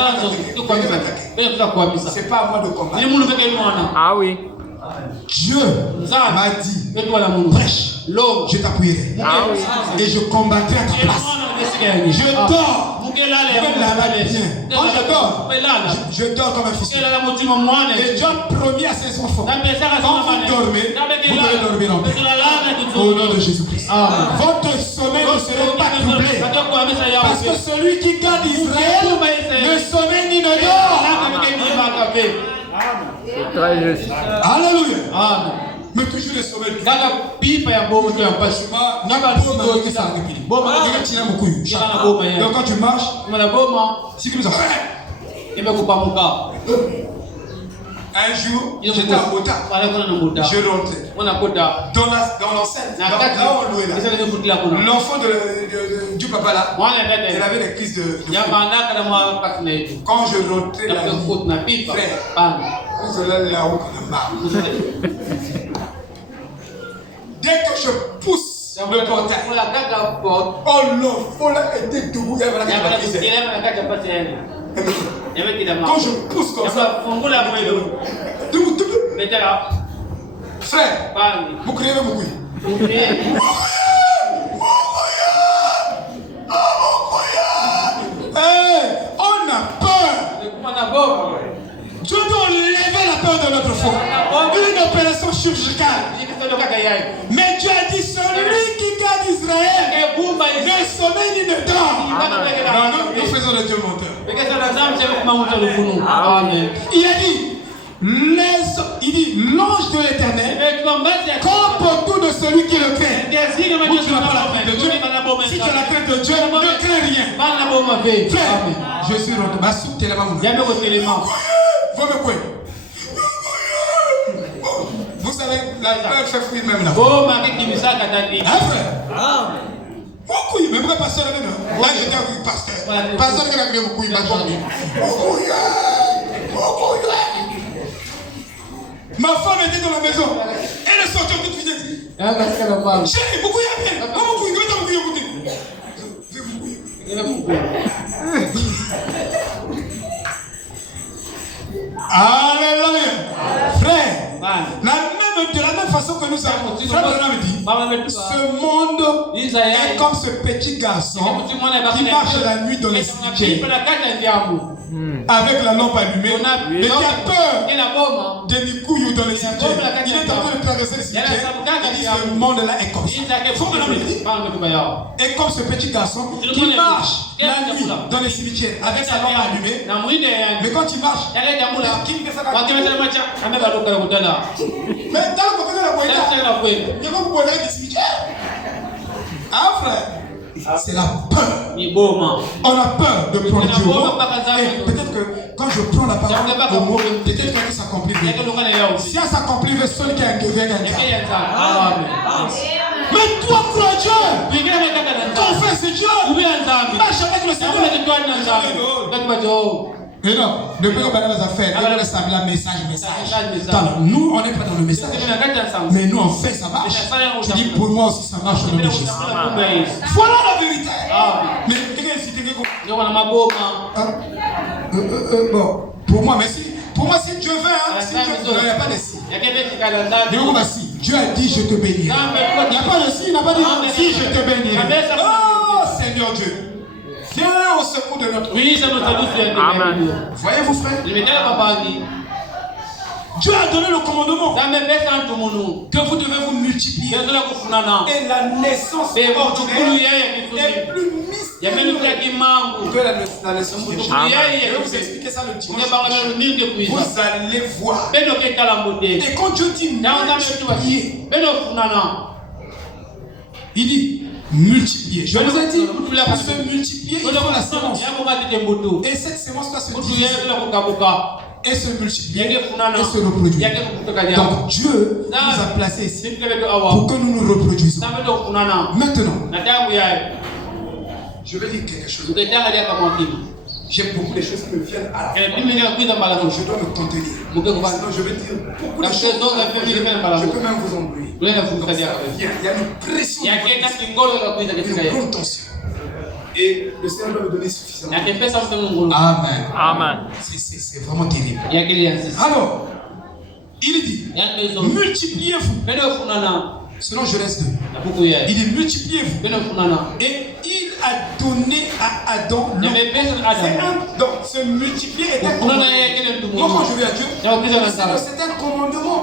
C'est pas à moi de combattre. Ah oui. Dieu m'a dit, prêche, je t'appuierai. Ah oui. Et je combattrai à ta place. Je dors. Quand je dors comme un fils. Et Dieu a promis à ses enfants, quand vous dormez, vous devez dormir en paix. Au nom de Jésus-Christ. Votre sommeil ne sera pas troublé. Parce que celui qui garde Israël ne sommeille ni ne dort. C'est très juste. Alléluia. Mais toujours les sommets. Donc quand tu marches, si tu un jour, j'étais à Bota. Je rentrais. Dans l'enceinte. Là où on louait là. L'enfant du papa là, il avait des crises de fou. Quand je rentrais là, frère, vous allez là où on a marre. Dès que je pousse le portail, oh l'enfant là était debout. Il y avait la quand je pousse comme ça, frère, vous criez beaucoup. On a peur. Dieu doit lever la peur de notre foi. Une opération chirurgicale. Mais Dieu a dit, celui qui garde Israël ne sommeille ni ne dort. Non, nous faisons le Dieu menteur. Il a dit, l'ange de l'Éternel campe autour de celui qui le craint. Vous tu n'as pas la crainte de Dieu. Si tu as la crainte de Dieu, ne crains rien. Frère, je suis rentré. Ma soupe, t'es là-bas. Vous savez, la peur fait fuir même la foi. Frère. Beaucoup, même pas pasteur là même. Là, j'étais avec le pasteur. Pasteur qui a crié beaucoup, il m'a dit. Ma femme était dans la maison. Elle est sortie toute vitesse. Chérie, beaucoup y a bien. Beaucoup y a bien. Alléluia. Frère, de la même façon que nous avons dit, ce monde est comme ce petit garçon qui marche la nuit dans les cimetières avec la lampe allumée, mais qui a peur des Nikuyu dans les cimetières. Il est en train de traverser traverser le cimetière, il dit ce monde-là est comme ça. Et comme ce petit garçon qui marche la nuit dans les cimetières avec sa lampe allumée, mais quand il marche, qui fait ça? Mais dans le côté de la Boïda, il y a beaucoup de cimetières. Ah frère, c'est la peur. On a peur de prendre Dieu. Et peut-être que quand je prends la parole au mot, peut-être que ça s'accomplit. Si ça s'accomplit, seul qui a un devient un gars. Mais toi, crois Dieu. Ton frère, c'est Dieu. Marche avec le Seigneur. Mais non, depuis qu'on va dans les affaires, on laisse la message. Nous, on n'est pas dans le message. Mais nous, on fait, ça marche. Je dis, pour moi aussi, ça marche au nom de Jésus. Voilà la vérité. Mais quelqu'un ici, bon, pour moi, mais si, pour moi, si Dieu veut, si Dieu veut, il n'y a pas de si. Si Dieu a dit, je te bénirai. Il n'y a pas de si, il n'a pas dit, si je te bénirai. Oh, Seigneur Dieu. Viens au secours de notre vie. Amen. Voyez-vous, frère? Dieu a donné le commandement que vous devez vous multiplier. Et la naissance ordinaire est plus mystérieuse que la naissance de Jésus. Je vais vous expliquer ça le dimanche. Vous allez voir. Et quand Dieu dit multiplier, il dit multiplier. Je vous ai dit, pour se multiplier, il faut la semence. Et cette semence doit se diviser. Et se multiplier et se reproduire. Donc Dieu nous a placés ici pour que nous nous reproduisons. Maintenant, je vais dire quelque chose. J'ai beaucoup de choses qui me viennent à la fin. Donc je dois me contenir. Sinon je vais dire beaucoup de choses. Je peux même vous embrouiller. Il y a une pression, une grande tension. Et le Seigneur doit me donner suffisamment. Amen. Amen. C'est vraiment terrible. Alors, il dit, multipliez-vous. Selon Genèse 2. Il dit, multipliez-vous. Et il a donné à Adam donc se multiplier est un commandement. Moi quand je vais à Dieu, c'est un commandement.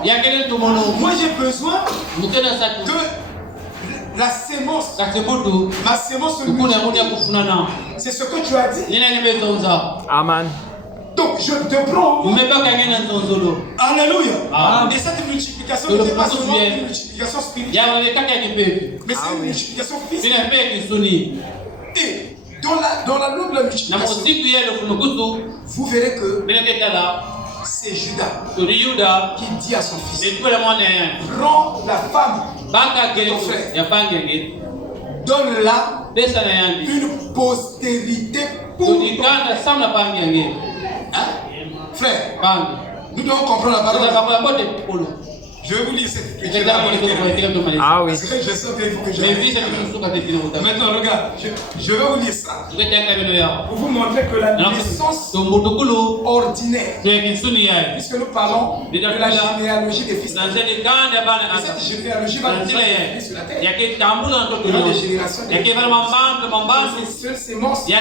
Moi j'ai besoin que la sémence, ma sémence se multiplie. C'est ce que tu as dit. Amen. Donc je te prends. Alléluia. Et cette multiplication n'est pas seulement une multiplication spirituelle, mais c'est une multiplication physique. Et dans la noble multiplication, vous verrez que c'est Judas qui dit à son fils, prends la femme de ton frère, donne-la une postérité pour ton frère. Nous devons comprendre la parole. Je vais vous lire cette écriture. Ah oui. Parce que je sens qu'il faut que je. Maintenant, regarde, je vais vous lire ça. Pour vous montrer que la naissance ordinaire, puisque nous parlons de la généalogie des fils. Et cette généalogie va nous faire sur la terre. Il y a des générations. Il y a des seules sémences qui va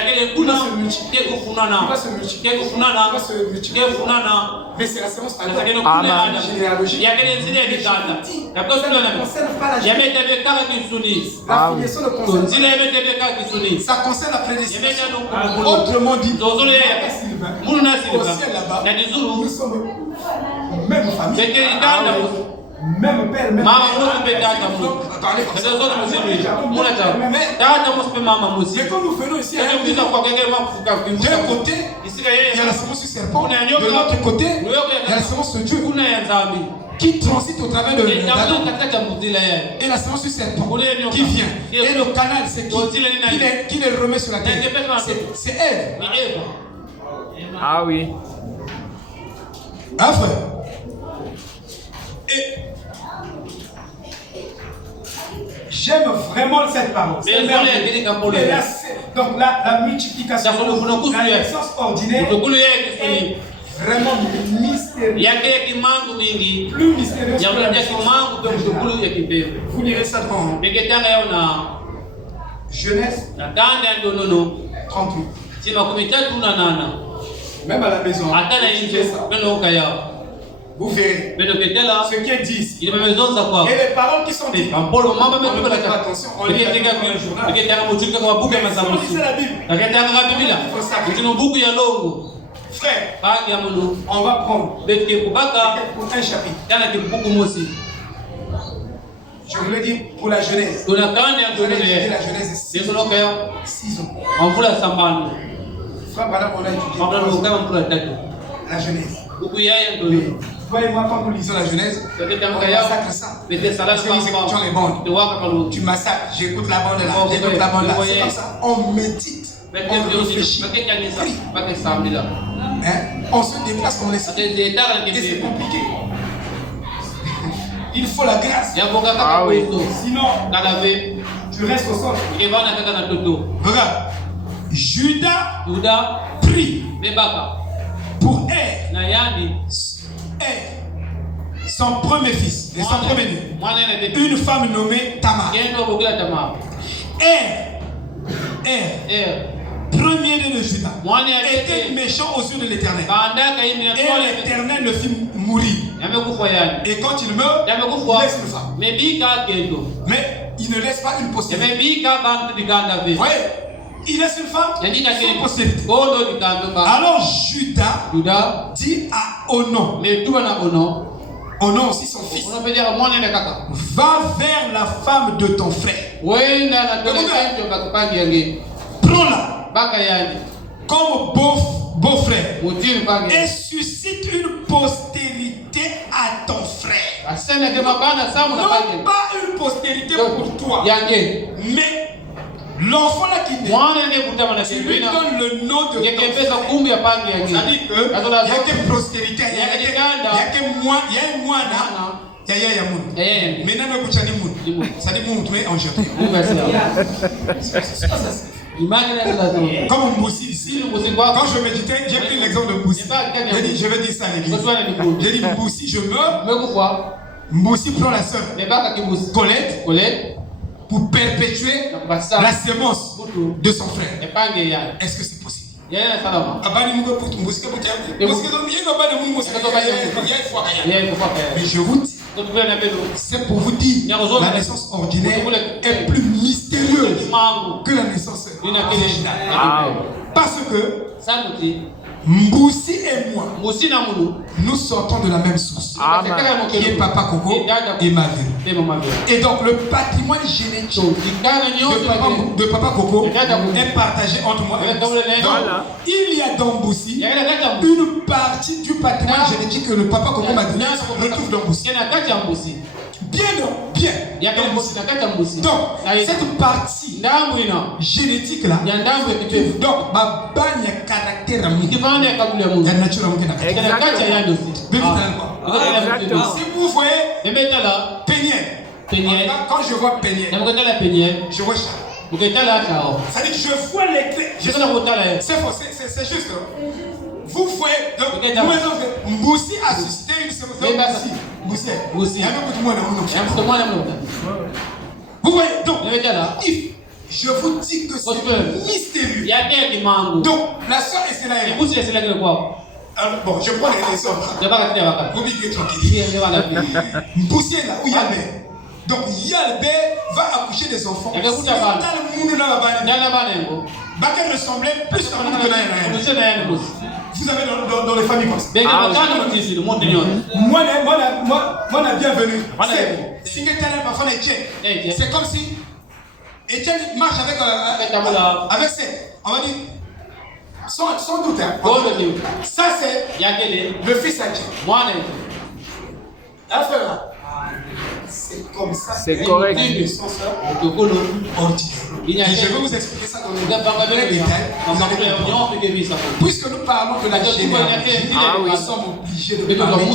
se multiplier. Mais c'est la sémence par la généalogie. La filiation ne concerne ça concerne la prédestination. Autrement dit, au ciel là-bas, nous sommes même famille, même père, même mère. Mais quand nous venons ici, d'un côté, il y a la semence du serpent, de l'autre côté, il y a la semence de Dieu qui transite au travers de l'Adam, et la semence du serpent qui vient. Et le canal, c'est qui les remet sur la terre. C'est Ève. Ah oui. Ah frère. Et j'aime vraiment cette parole. Donc la multiplication, la naissance ordinaire est vraiment mystérieuse. Plus mystérieuse que la naissance. Vous lirez ça dans Genèse 38. Même à la maison. Vous verrez ce qu'elles disent. Et les paroles qui sont dites. On ne fait pas attention. On lit avec le journal. Mais si on lisait la Bible, il faut sacrifier. Frère, on va prendre un chapitre. Je voulais dire pour la Genèse. Vous allez étudier la Genèse 6 ans. Frère, voilà on a étudié la Genèse. Voyez-moi, quand nous lisons la Genèse, on massacre ça. Parce que nous écoutons les bandes. Tu massacres, j'écoute la bande là, j'écoute la bande là. C'est comme ça. On médite, on réfléchit. Hein? On se déplace comme les sauts. Et c'est compliqué. Il faut la grâce. Sinon, tu restes au sol. Regarde. Judas prie pour son premier fils, et son premier-né, une femme nommée Tamar. Premier-né de Judas, était méchant aux yeux de l'Éternel. Et l'Éternel le fit mourir. Et quand il meurt, il laisse une femme. Mais il ne laisse pas une postérité. Vous voyez, il laisse une femme sans postérité. Alors Judas dit à Onon, Onon aussi son fils, va vers la femme de ton frère. Prends-la comme beau-frère et suscite une postérité à ton frère. Non pas une postérité pour toi, mais l'enfant là qui naît, tu lui donnes le nom de ton frère. Ça dit que il n'y a que postérité, il y a que moi, il y a moi là. Ça dit mon mais en jeté. Comme Mboussi ici, quand je méditais, j'ai pris l'exemple de Mboussi. J'ai dit, je vais dire ça à l'église. J'ai dit, Mboussi, je meurs. Mboussi prend la sœur Colette pour perpétuer la sémence de son frère. Est-ce que c'est possible? Mais je vous dis, c'est pour vous dire, la naissance ordinaire est plus mystérieuse que la naissance originale. Parce que Mboussi et moi, nous sortons de la même source, qui est Papa Coco et ma vie. Et donc le patrimoine génétique de Papa Coco est partagé entre moi et donc, il y a dans Mboussi une partie du patrimoine génétique que le Papa Coco m'a donné retrouve dans Mboussi. Bien. Donc, cette partie génétique là, donc, ma bagne caractère à moi. Il y a nature à moi. Si vous voyez Péniel, quand je vois Péniel, je vois Charles. Ça dit que je vois les clés. C'est faux, c'est juste. Vous voyez, donc, Mboussi a suscité une séance. Mboussi. Vous voyez, donc, je vous dis que c'est mystérieux. Donc, la soeur est là. Bon, je prends les sœurs. Vous vivez tranquille. Mboussi est là, où Yalbé. Donc, Yalbé va accoucher des enfants. Bakel ressemblait plus à nous que Naïra. Vous avez dans les familles comme ça. Moi, la bienvenue. C'est comme si Étienne marche avec ses, on va dire, sans doute. Ça, c'est le fils à Dieu. C'est comme ça. C'est correct. Et je vais vous expliquer ça dans le détail. Puisque nous parlons de la généalogie, nous sommes obligés de parler de